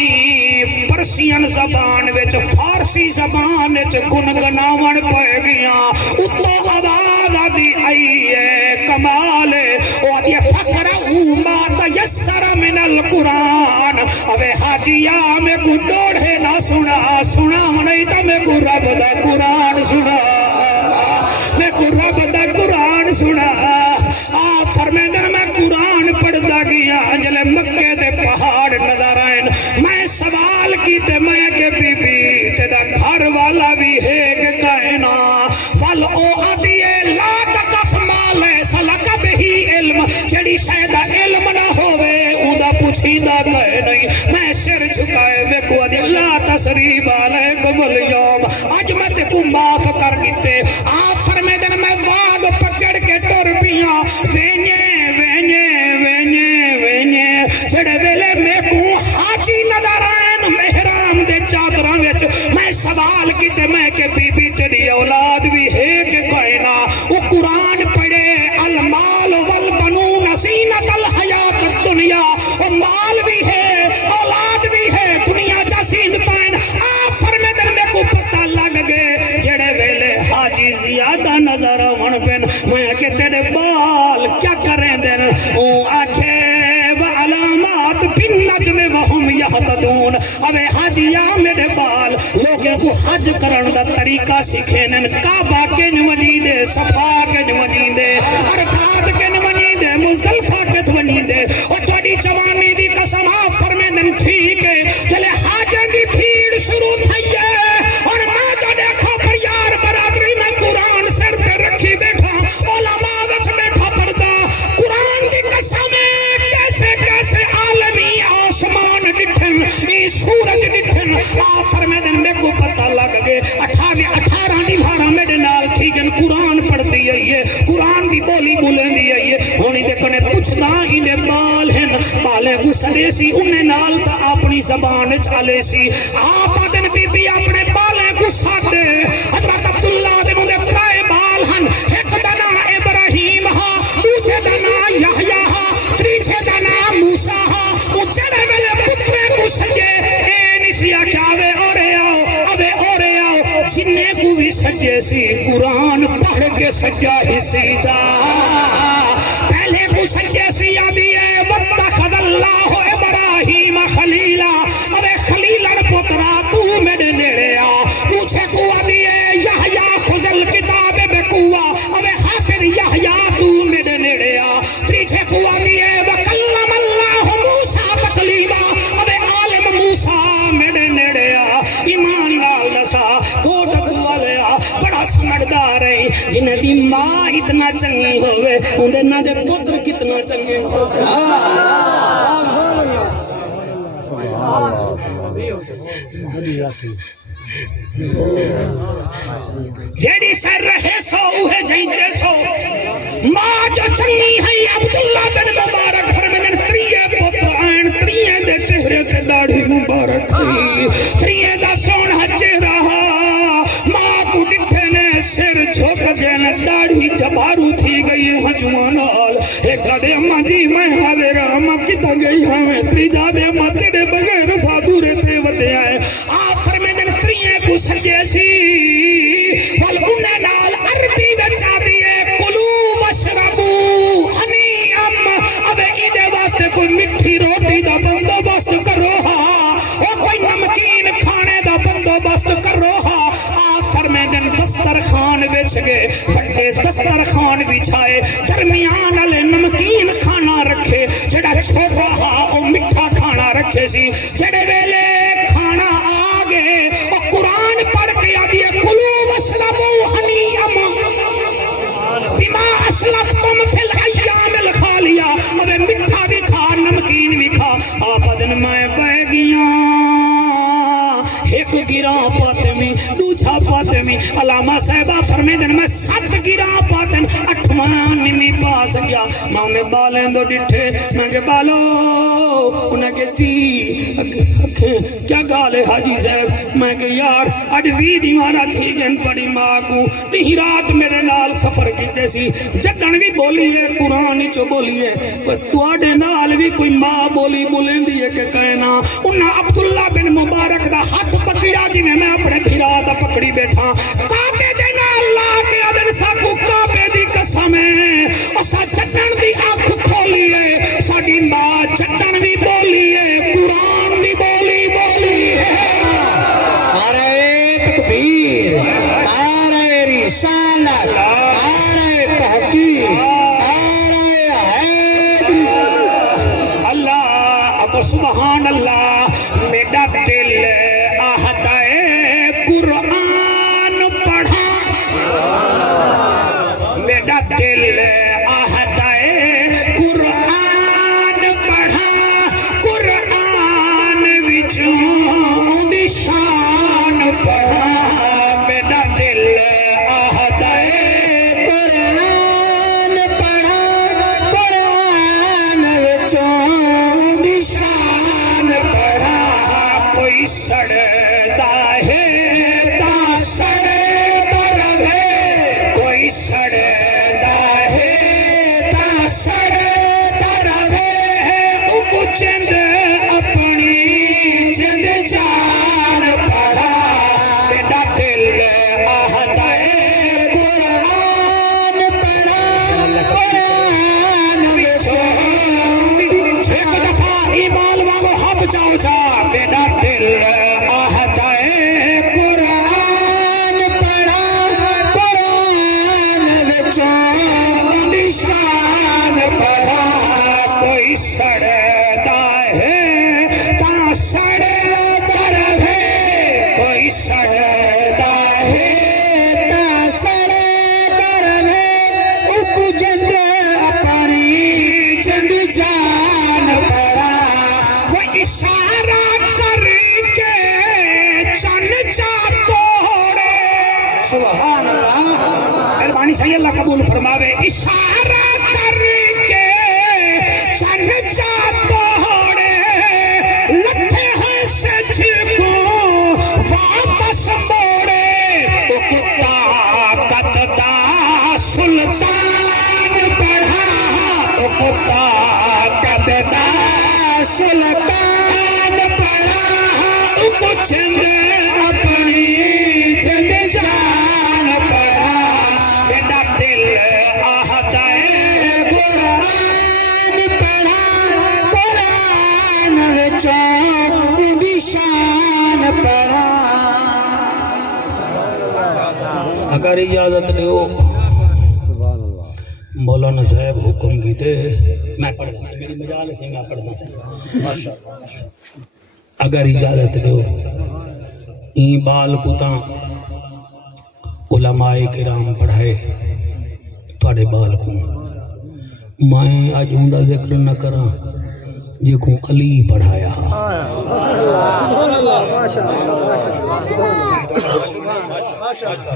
پرسین زبان وچ فارسی زبان وچ گنگناون پہ گیا اتو آواز آدھی آئی ہے کمال او آدھی فقرہو ما تیسر من القرآن اوے حاجیہ میں کو ڈوڑے نہ سنا نہیں تا میں کو رب دا قرآن سنا میں کو رب دا سنا فرمیدن میں قرآن پڑھدا گیا جلے مکے دے پہاڑ نظر آئے میں سوال کیتے میں کہ بی بی تیرا گھر والا بھی ہے کہ کہنا فل او آدیے لا تکف مالے سلک بہی علم جڑی شاید علم نہ ہوئے ادا پوچھی دا کہے نہیں میں سر جھکائے ویکو لا تسریب علیکم اليوم آج میں تے کو معاف کر دیتے فرمیدن میں واگ پکڑ کے ٹر پیاں وینye جڑے ویلے میں کو حاجی نظر آئین محرام دے چادراں وچ میں سوال کیتے میں کہ بی بی تیری اولاد بھی ہے کہ کہنا وہ قرآن پڑھے المال والبنون زینت الحیات الدنیا وہ مال بھی ہے اولاد بھی ہے دنیا جا زینتائن فرمیدن میں کو پتہ لگ گئے جڑے ویلے حاجی زیادہ نظر آون پن میں کہ تیرے بال کیا کریں دن او آکھے وعلامات بالنجم وهم یہتدون اوے حاجیہ میرے بال لوگوں کو حج کرن دا طریقہ سکھینن کعبہ کے نوجیدے صفا کے نوجیدے عرفات کے نوجیدے مزدلفہ کے نوجیدے اور توڑی جوانی دی قسم فرمیدن ٹھیک ہے چلے حاجیں دی بھیڑ شروع تھی ہے اور میں تو دیکھو پر یار برادری میں قرآن سر پہ رکھی بیٹھا علماء وچ بیٹھا پردہ قرآن دی قسم کیسے کیسے عالمی آسمان دکھن ای سورج دکھن فرمیدن میں کو پتہ لگ گئے 18 دیوارہ میرے نال تھی جن قرآن پڑھ دی ہے قرآن دی بولی بولن دی ہے ہونی دیکھنے پوچھنا انہیں بال ہیں بالیں گسڑے سی انہیں نال تا اپنی زبان چالے سی آپ آدن بی بی اپنے بالیں گسا دے حضرت عبداللہ دے مندے ترائے بال ہن ایک دنا ابراہیم ہا دوجہ دنا یحییٰ ہا تریجہ دنا موسیٰ ہا اچھڑے ملے پترے کو سجے اے نسیہ کیاوے اورے آؤ جنہیں کو بھی سجے سی قرآن پڑھ کے سجا ہی سی جا پہلے کو سجے سی آدھی ہے وَاتَّخَذَ اللَّهُ إِبْرَاهِيمَ خَلِيلًا ارے خلیلر پترا تو میرے نیڑے آ پوچھے کو آدھی ہے یحییٰ خذ الکتاب بقوہ ارے حافظ یحییٰ تو میرے نیڑے آ تریجھے کو آدھی ہے وَكَلَّمَ اللَّهُ مُوسَىٰ تَكْلِیمًا ارے عالم موسیٰ میرے نیڑے آ ایمان نال دسا کوٹ والے آ بڑا سمجھدار ہے جنہیں دی ماں اتنا چنگی ہوئے اندھے نہ دے پتر کتنا چنگے جیڑی سر رہے سو اوہ جائیں سو ماں جو چنگی ہے عبداللہ بن مبارک فرمیدن تریے پتر آئین تریے دے چہرے تے داڑھی مبارک ہے تریے دا سونہ چہرہ ماں کو ڈٹھے نے سر جھوک جین داڑھی جبارو تھی گئی حجوانال ایک دے اماں جی میں حاضر اماں کتا گئی ہمیں تریجا دے اماں تیرے بغیر سادھو رہتے ودے آئے فرمیدن تریے کو سجے سی وال انہیں نال عربی بچا دیئے کلو وشربو ہنی اب ایدے واسطے کوئی مٹھی روٹی دا بندوبست کرو اور کوئی نمکین کھانے دا بندوبست کرو فرمیدن دسترخوان بچ گئے بڑے دسترخوان بچھائے درمیان والے نمکین کھانا رکھے جڑا چھوٹا او میٹھا کھانا رکھے سی جڑے ویلے کھانا آگے اور قرآن پڑھ کے آدھی ہے کلو وشربو ہنیئا بما اسلفتم فی الایام الخالیہ اور میٹھا بھی کھا نمکین بھی کھا آپ دن میں بہ گیاں ایک گراں پاتمی دوچھا پاتمی علامہ صاحبہ فرمیدن میں 7 گراں پاتن 8واں نمی پاس گیا ماں میں بالیں دو ڈٹھے میں کہ بالو انہیں کہ جی کیا گالے حاجی صاحب میں کہ یار اڈوی دیوارہ تھی جن پڑی ماں کو نہیں رات میرے نال سفر کیتے سی جدن بھی بولی ہے قرآن چو بولی ہے تو آڈے نال بھی کوئی ماں بولی بولیں دی ہے کہ کہنا انہا عبداللہ بن مبارک دا ہاتھ پکڑا جی میں اپنے پھرا دا پکڑی بیٹھا کعبے دے نال لا کے ابن ساکو کعبے دی قسم ہے اسا چٹن دی آنکھ کھولی ہے ساڑی ماں چٹن بھی بولی ہے قرآن بھی بولی ہے نعرہ تکبیر نعرہ رسالت نعرہ تحقیق سبحان اللہ میرا دل آہتا ہے قرآن پڑھا میرا دل آہتا ہے قرآن پڑھا قرآن وچوں دی شان پڑھا میرا دل آہتا ہے قرآن پڑھا قرآن وچوں دی شان پڑھا کوئی سڑتا ہے تا سڑتا رہے کوئی سڑتا ہے تا سڑتا رہے او چند اپنی چند جان پڑھا میرا دل آہتا ہے قرآن پڑھا قرآن وچوں ایک دفعہ ایمان مانگو ہاتھ چاؤ چا میرا دل آہتا ہے قرآن پڑھا قرآن وچوں دی شان پڑھا کوئی سڑتا ہے تا سڑتا رہے کوئی سڑتا ہے تا سڑتا رہے او جند اپنی چند جان پڑھا وہ اشارہ کر کے چند چا توڑے سبحان اللہ مہربانی صحیح اللہ قبول فرماوے اشارہ کر کے چند چا توڑے لکھے ہیں سچ کو واپس موڑے او طاقت دا سلطان پڑھا او طاقت دا سلطان پڑھا او چند اپنی چند جان پڑھا میرا دل آہتا ہے قرآن پڑھا قرآن وچوں دی شان پڑھا اگر اجازت دیو مولانا صاحب حکم کیتے میں پڑھتا ہوں میری مجالس سے میں پڑھتا ہوں اگر اجازت دیو این بال کو تاں علماء کرام پڑھائے تواڈے بال کو میں اج اوندا ذکر نہ کراں جے کو علی پڑھایا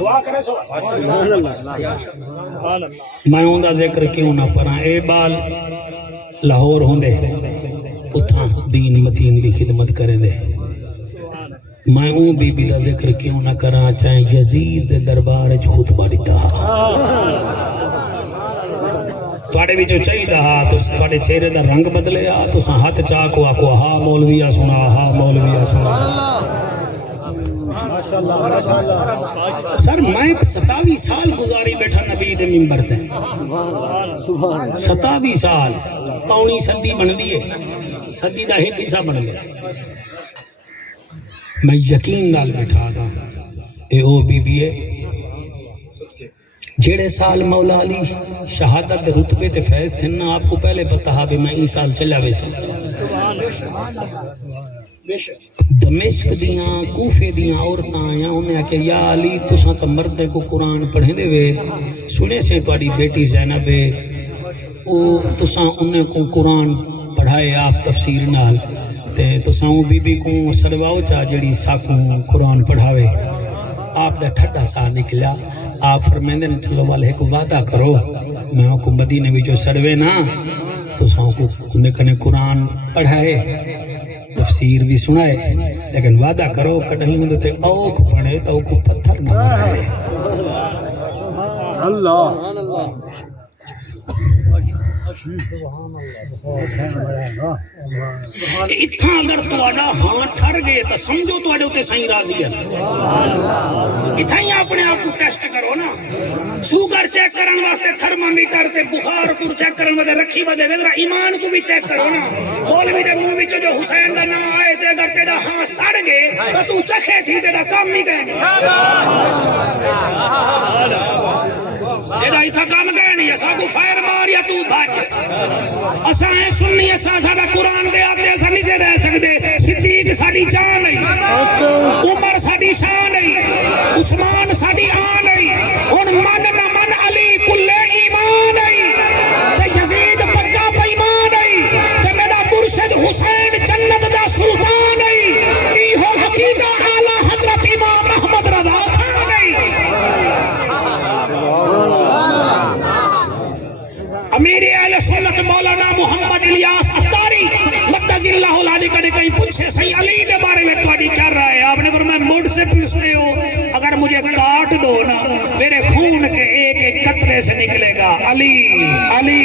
دعا کرے سو میں اوندا ذکر کیوں نہ پڑھاں اے بال لاہور ہوندے اتھاں دین مدین دی خدمت کرے دے میں اون بی بی دا ذکر کیوں نہ کراں چاہے یزید دے دربار وچ خطبہ دیتا تواڈے وچوں چاہیدا ہا تواڈے چہرے دا رنگ بدلے آ تساں ہاتھ چا کو آکو ہا مولویا سنا ہا مولویا سنا سر میں 27 سال گزاری بیٹھا نبی دے منبر تے 27 سال پاؤنی صدی بن دیے صدی دا ایک حصہ بن گیا میں یقین نال بیٹھا دا اے او بی بی ہے جڑے سال مولا علی شہادت دے رتبے تے فیض تھے نا آپ کو پہلے پتہ ہا بھی میں این سال چلا ویسے دمشق دیاں کوفے دیاں عورتاں آیا انہیں کہ یا علی تساں تا مردے کو قرآن پڑھیں دے وے سنے سے تواڈی بیٹی زینب ہے او تساں انہیں کو قرآن پڑھائے آپ تفسیر نال تے تساں بی بی کو سڑواؤ چا جڑی ساکوں قرآن پڑھاوے آپ دا ٹھٹا سا نکلا آپ فرمیندے نے چلو والے کو وعدہ کرو میں کو مدینے وچوں سڑوے نا تساں کو کنے قرآن پڑھائے تفسیر بھی سنائے لیکن وعدہ کرو کہیں ہوں تے اوک پڑھے تو کو پتھر نہ مارے اللہ اتھاں اگر تواڈا ہاں ٹھر گئے تو سمجھو تواڈے اوتے سائیں راضی ہے اتھاں ہی اپنے آپ کو ٹیسٹ کرو نا شوگر چیک کرن واسطے تھرمامیٹر تے بخار کو چیک کرن واسطے رکھی ودے ذرا ایمان کو بھی چیک کرو نا مولوی دے منہ وچ جو حسین دا نام آئے تے اگر تیرا ہاں سڑ گئے تو تو چکھے تھی تیرا کام ہی کہنے تیرا اتھا کام کہنے نہیں اسا کو فائر مار یا تو بھج اسا ہے سنی اسا ساڈا قرآن دے آتے اسا نہیں سے رہ سکتے صدیق ساڈی جان ہے عمر ساڈی شان ہے عثمان ساڈی آن ہے ہن من نہ من علی کل ایمان ہے تے یزید پکا بےمان ہے تے میرا مرشد حسین جنت دا سلطان ہے ایہو عقیدہ اعلی حضرت امام احمد رضا خان ہے امیر اہل سنت مولانا محمد الیاس اتاری مقدس اللہ العالی کا نے کہیں پوچھے صحیح علی دے بارے میں تمہاری کیا رائے ہے آپ نے فرمایا مجھ سے پوچھتے ہو اگر مجھے کاٹ دو نا میرے خون کے ایک ایک قطرے سے نکلے گا علی علی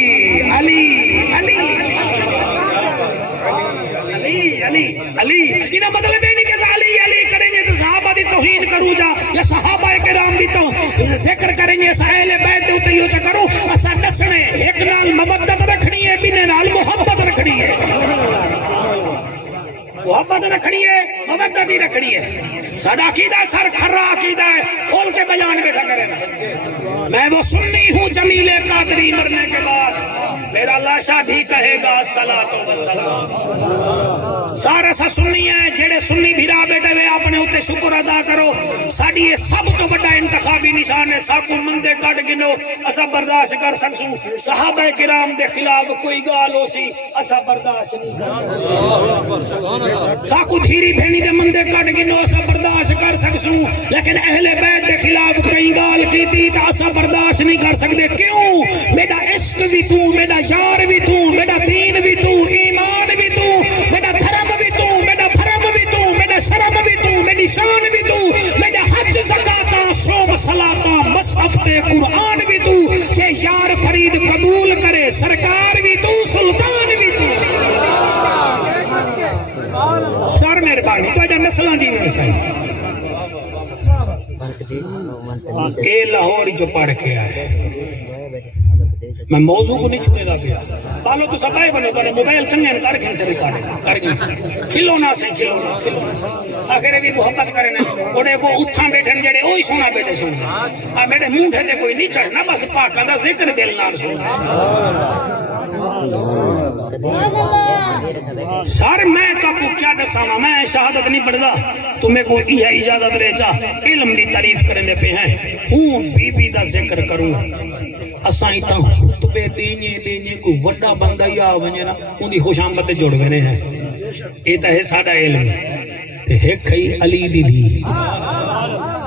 علی علی علی علی انہا مطلب ہے نہیں کہ علی علی کریں گے تو صحابہ دی توہین کرو جا یا صحابہ کرام دی تو ذکر کریں گے اہل بیت دے تے یوں چا کرو اسا نسنے ایک نال مودت رکھنی ہے بینے نال محبت رکھنی ہے محبت رکھنی ہے مودت ہی رکھنی ہے ساڈا عقیدہ سر کھرا عقیدہ ہے کھول کے بیان بیٹھا کرے میں وہ سنی ہوں جمیل قادری مرنے کے بعد میرا لاشا بھی کہے گا الصلاۃ والسلام سارے سا سنی ہیں جڑے سنی بھیرا بیٹھے ہوئے اپنے اوتے شکر ادا کرو ساڈی یہ سب تو بڑا انتخابی نشان ہے ساکو مندے کٹ گنو اسا برداشت کر سکسوں صحابہ کرام دے خلاف کوئی گال ہو سی اسا برداشت نہیں کر سکتے ساکو دھیری بھینی دے مندے کٹ گنو اسا برداشت کر سکسوں لیکن اہل بیت دے خلاف کئی گال کی تھی تو اسا برداشت نہیں کر سکتے کیوں میرا عشق بھی تو میرا یار بھی تو میرا دین بھی تو ایمان بھی تو میرا دھرم بھی تو میرا بھرم بھی تو میرا شرم بھی تو میری شان بھی تو میرا حج زکاة صوم صلاة مصحف تے قرآن بھی تو کہ یار فرید قبول کرے سرکار بھی تو سلطان بھی تو سار مہربانی تو ایڈا نسلان دی میں اے لاہور جو پڑھ کے آئے میں موضوع کو نہیں چھوڑے دا پیا بالو تو سب آئے بنے بڑے موبائل چنگین کر گئے سے ریکارڈنگ کر گئے سے کھلونا سے کھلونا آخرے بھی محبت کرنے اوڑے کو اتھاں بیٹھن جڑے اوہی سونا بیٹھے سونا میرے مونٹھے تے کوئی نہیں چڑھنا بس پاکہ دا ذکر دل نال سونا سر میں کاکو کیا دسانا میں شہادت نہیں پڑھدا تمہیں کو یہ اجازت رہ جا علم دی تعریف کرنے دے پہ ہیں ہوں بی بی دا ذکر کروں اسائیں تا خطبے دینے کوئی وڈا بندہ یا ونجے نا ان دی خوش آمد تے جڑ وینے ہیں اے تا ہے ساڈا علم تے ایک کئی علی دی دی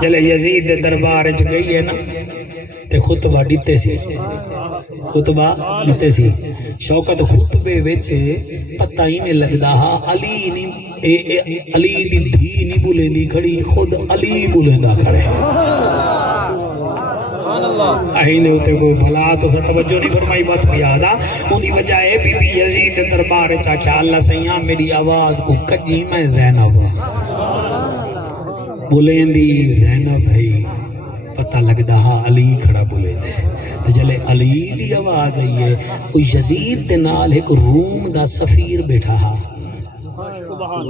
جلے یزید دے دربار وچ گئی ہے نا تے خطبہ دیتے سی خطبہ دیتے سی شوکت خطبے وچ پتہ ہی نہیں لگدا ہا علی نہیں علی دی دھی نہیں بولندی کھڑی خود علی بولندا کھڑے آئینے ہوتے کوئی بھلا تو سا توجہ نہیں فرمائی بات پیادا ان دی وجہ ہے بی بی یزید دربار چاکیا اللہ سیاں میری آواز کو کجی میں زینب بولیں دی زینب ہے پتہ لگدا ہا علی کھڑا بولے دے جلے علی دی آواز آئی ہے وہ یزید دے نال ایک روم دا سفیر بیٹھا ہا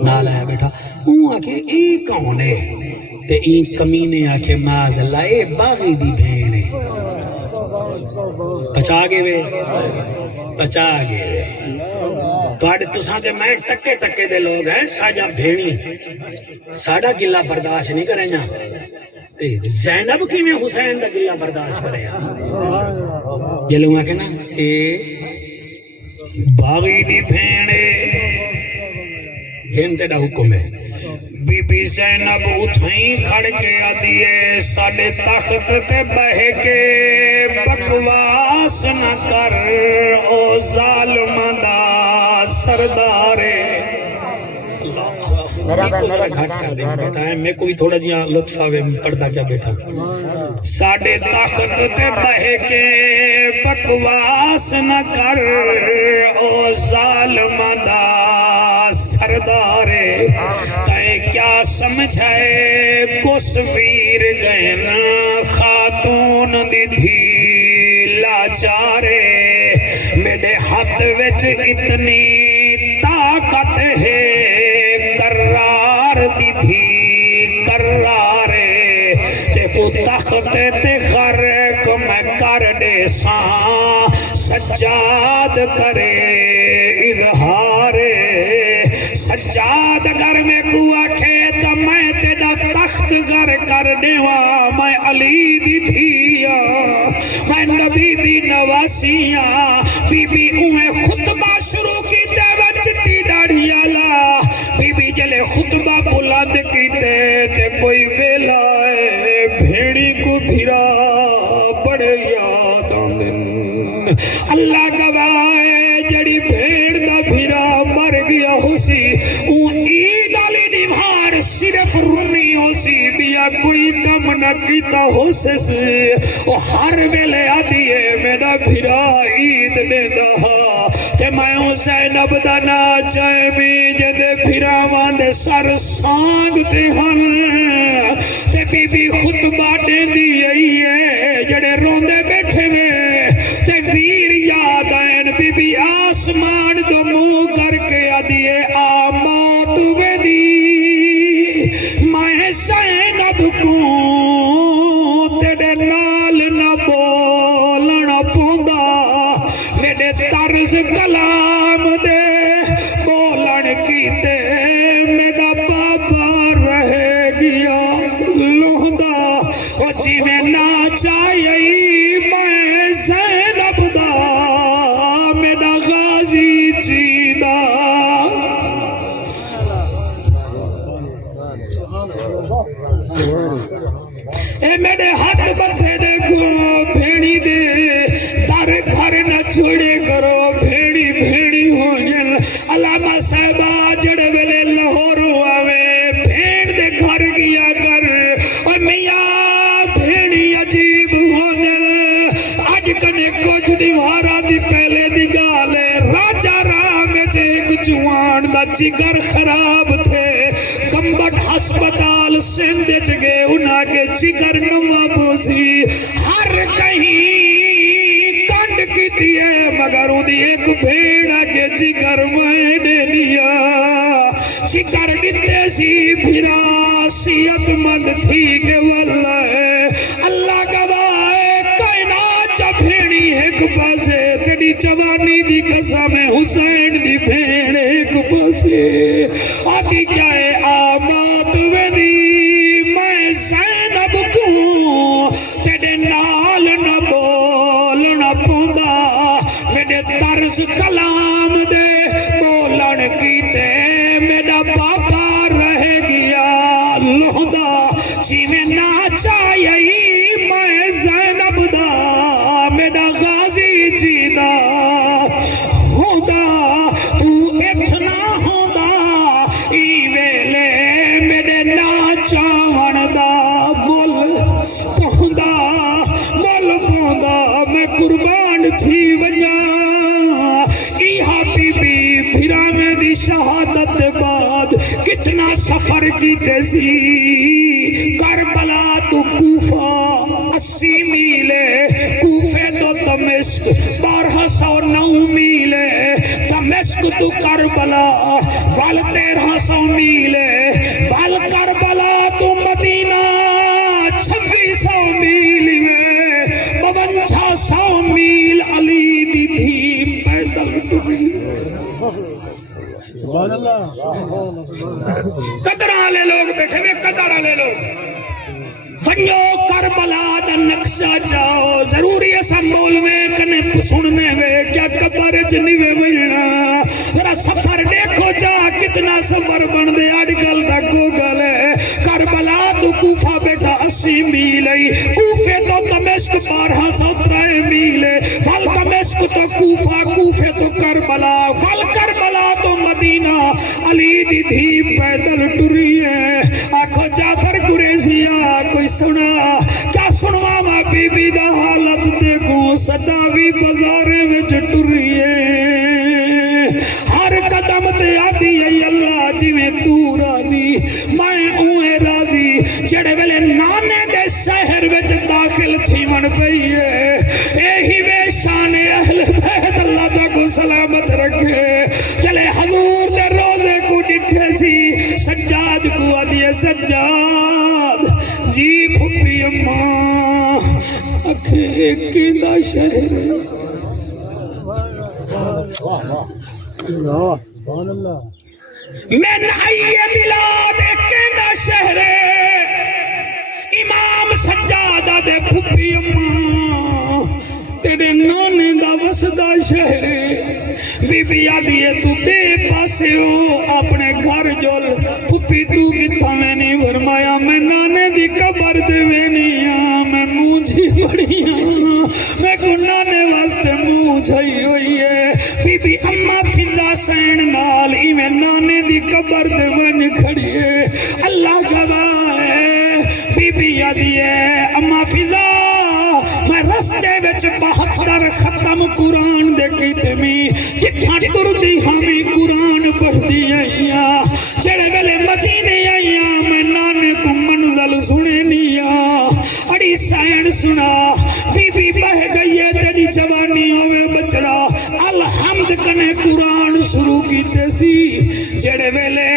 نال ہے بیٹھا وہ آکے ایک کون ہے تے این کمینے آکے ماز اللہ اے باغی دی بھینے پچا گے وے پچا گے وے تو آڑے تو ساتھے میں ٹکے ٹکے دے لوگ ہیں ساجا بھینی ساڑا گلہ برداشت نہیں کریں جا زینب کی میں حسین دا گلہ برداشت کریں جلوں آکے نا اے باغی دی بھینے گھنٹے دا حکم ہے بی بی زینب اتھائیں کھڑ کے آدیے ساڑے تخت تے بہ کے بکواس نہ کر او ظالم دا سردارے میں کوئی تھوڑا جیا لطف آوے پردہ کیا بیٹھا ساڑے تخت تے بہ کے بکواس نہ کر او ظالم دا سردارے تائیں کیا سمجھائے کسویر گئن خاتون دی دھی لاچارے میرے ہاتھ وچ اتنی طاقت ہے کرار دی دھی کرارے تے کو تخت تے خرک میں کر دے سان سجاد کرے اظہار سجاد گر میں کو آکھے تا میں تیڑا تخت گر کر دیوا میں علی دی دھیا میں نبی دی نواسیاں بی بی اویں خطبہ شروع کی تے وچتی ڈاڑھی آلا بی بی جلے خطبہ بلند کی تے کوئی ویلا ہے بھیڑی کو بھیرا بڑے یاد آندن اللہ گواہ جڑی بھیڑ دا بھیرا مر گیا ہو سی اون عید علی نمہار صرف رنی ہو سی بیا کوئی کم نہ کیتا ہو سے او ہر ویلے آدیے میرا بھیرا عید نے دہا تے میں زینب دا نا چاہے بھی جدے بھیرا واندے سر سانگ تے ہن تے بی بی خطبہ دے دی ہے جڑے روندے بیٹھے میں تے ویر یاد آئین بی بی آسمان دو منہ کر کے آدیے آ موت ویدی میں زینب کو تیرے نال نہ بولنا پوندا میرے طرز کلام دے بولن کی تے میرا بابا رہ گیا لہدا او جی میں نہ چاہیے میں زینب دا میرا غازی جیدہ اے میرے ہاتھ بتھے دیکھو بھیڑی دے در گھر نہ چھوڑے کرو بھیڑی بھیڑی ہو جل علامہ صاحبہ جڑے ویلے لاہور آوے بھیڑ دے گھر گیا کر اور میاں بھیڑی عجیب ہو جل آج کنے کچھ دیوارا دی پہلے دی گالے راجہ رام جے ایک جوان دا جگر خراب تھے کمبٹ ہسپتال سندھ جگے انہاں کے جگر نوا بوسی ہر کہیں کنڈ کی دیئے مگر انہی ایک بھیڑا کے جگر میں نے لیا جگر دیتے سی بھیرا سیت مند تھی کہ واللہ اللہ گواہ کائنات جب بھیڑی ایک پاسے تیری جوانی دی قسم حسین دی بھیڑ ایک پاسے آتی کیا ہے آمات ویدی میں زینب کو تیرے نال نہ بولنا پوندا میرے طرز کلام دے بولن کی تے میرا بابا رہ گیا لہدا جی میں نہ چاہیے میں زینب دا میرا غازی جیدہ ہوندا تو اتنا ہوندا ای ویلے میرے نا چاون دا مل پوندا میں قربان تھی وجہ ایہا بی بی بھیرا میں دی شہادت بعد کتنا سفر کیتے سی کربلا تو کوفہ 80 میلے کوفے تو دمشق 1209 میلے دمشق تو کربلا وال 1300 میلے وال کربلا تو مدینہ 2600 میل میں 5200 میل علی دی دھی پیدل ٹری قدر آلے لوگ بیٹھے میں قدر آلے لوگ ونیو کربلا دا نقشہ جاؤ ضروری ایسا مول میں کنے سننے میں کیا قبر جنیوے ملنا ذرا سفر دیکھو جا کتنا سفر بن دے آڈگل دا گوگل ہے کربلا تو کوفہ بیٹا 80 میل ہے کوفے تو دمشق 1213 میل ہے فال دمشق تو کوفہ کوفے تو کربلا فال کربلا تو مدینہ علی دی دھی پیدل ٹری ہے آنکھو جعفر قریشیہ کوئی سنا کیا سنوا ماں بی بی دا حالت دیکھو صداوی بازارے میں ٹری ہے ہر قدم تے آدھی ہے اللہ جی میں تو راضی میں اوے راضی جڑے ویلے نانے دے شہر وچ داخل تھی من پئی ہے ایہی وے شان اہل بیت اللہ تا کو سلامت رکھے چلے حضور دے روزے کو ڈٹھے سی سجاد کو آدھی سجاد جی پھپی اماں اکھے ایک دا شہر من آئیے بلاد ایک دا شہر امام سجادہ دے پھپی اماں تیرے نانے دا وسدا شہر بی بی آدھیے تو بے پاسے ہو اپنے گھر جول پھپی تو کتھا میں نہیں فرمایا میں نانے دی قبر دے میں نہیں میں مجھے بڑی میں کو نانے واسطے مجھے ہوئی ہے بی بی اماں فضا سین نال میں نانے دی قبر دے میں کھڑی ہے اللہ گواہ ہے بی بی آدھیے اماں فضا میں رستے وچ 72 ختم قرآن دے کیتے می جتھاں ٹردی ہمیں قرآن پڑھدی آئیاں جڑے ویلے مدینے آئیاں میں نانے کو منزل سنے نیا اڑی سائن سنا بی بی بہ گئی ہے تیری جوانی ہوئے بچڑا الحمد کنے قرآن شروع کیتے سی جڑے ویلے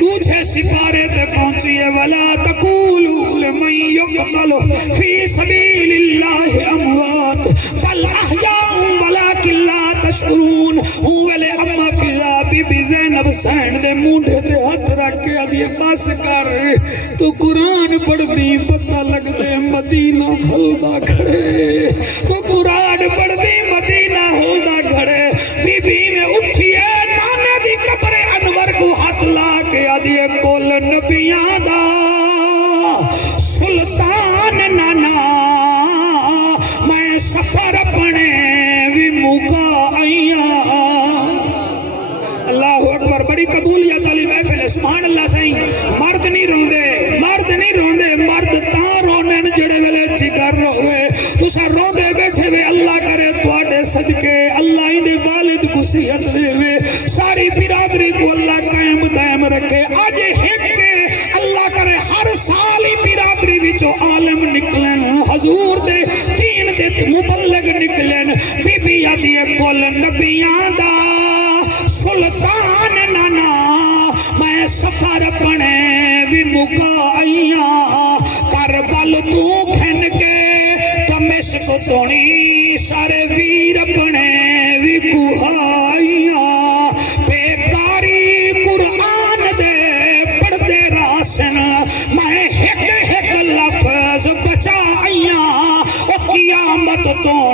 دوجھے سپارے تے پہنچیے ولا تقولوا لمن يقتل فی سبیل اللہ اموات بل احیاء ولکن لا تشعرون ویلے اما فضا بی بی زینب سین دے مونڈے تے ہاتھ رکھ کے ادھے بس کر تو قرآن پڑھ دی پتہ لگ دے مدینہ ہلدا کھڑے تو قرآن پڑھ دی مدینہ ہلدا کھڑے بی بی میں اٹھیے نانے دی قبر انور کو ہاتھ لا کے ادھے کول نبیاں دا سلطان نانا میں سفر اپنے بھی موقع آئیاں اللہ اکبر بڑی قبولیت علی محفل سبحان اللہ صحیح مرد نہیں روندے مرد تاں رونے جڑے ویلے جگر روے تسا روندے بیٹھے وے اللہ کرے تواڈے صدقے اللہ دے والد کو صحت دے وے ساری برادری کو اللہ قائم دائم رکھے آج ایک اللہ کرے ہر سال ہی برادری وچوں عالم نکلن حضور دے دین دے مبلغ نکلن بی بی آدھی کول نبیاں دا سلطان نانا میں سفر اپنے بھی مکا آئیاں کربل تو کھن کے دمشق تونی سارے ویر اپنے بھی کوہائیاں بیکاری قرآن دے پڑھتے راسن میں ایک لفظ بچائیاں قیامت تو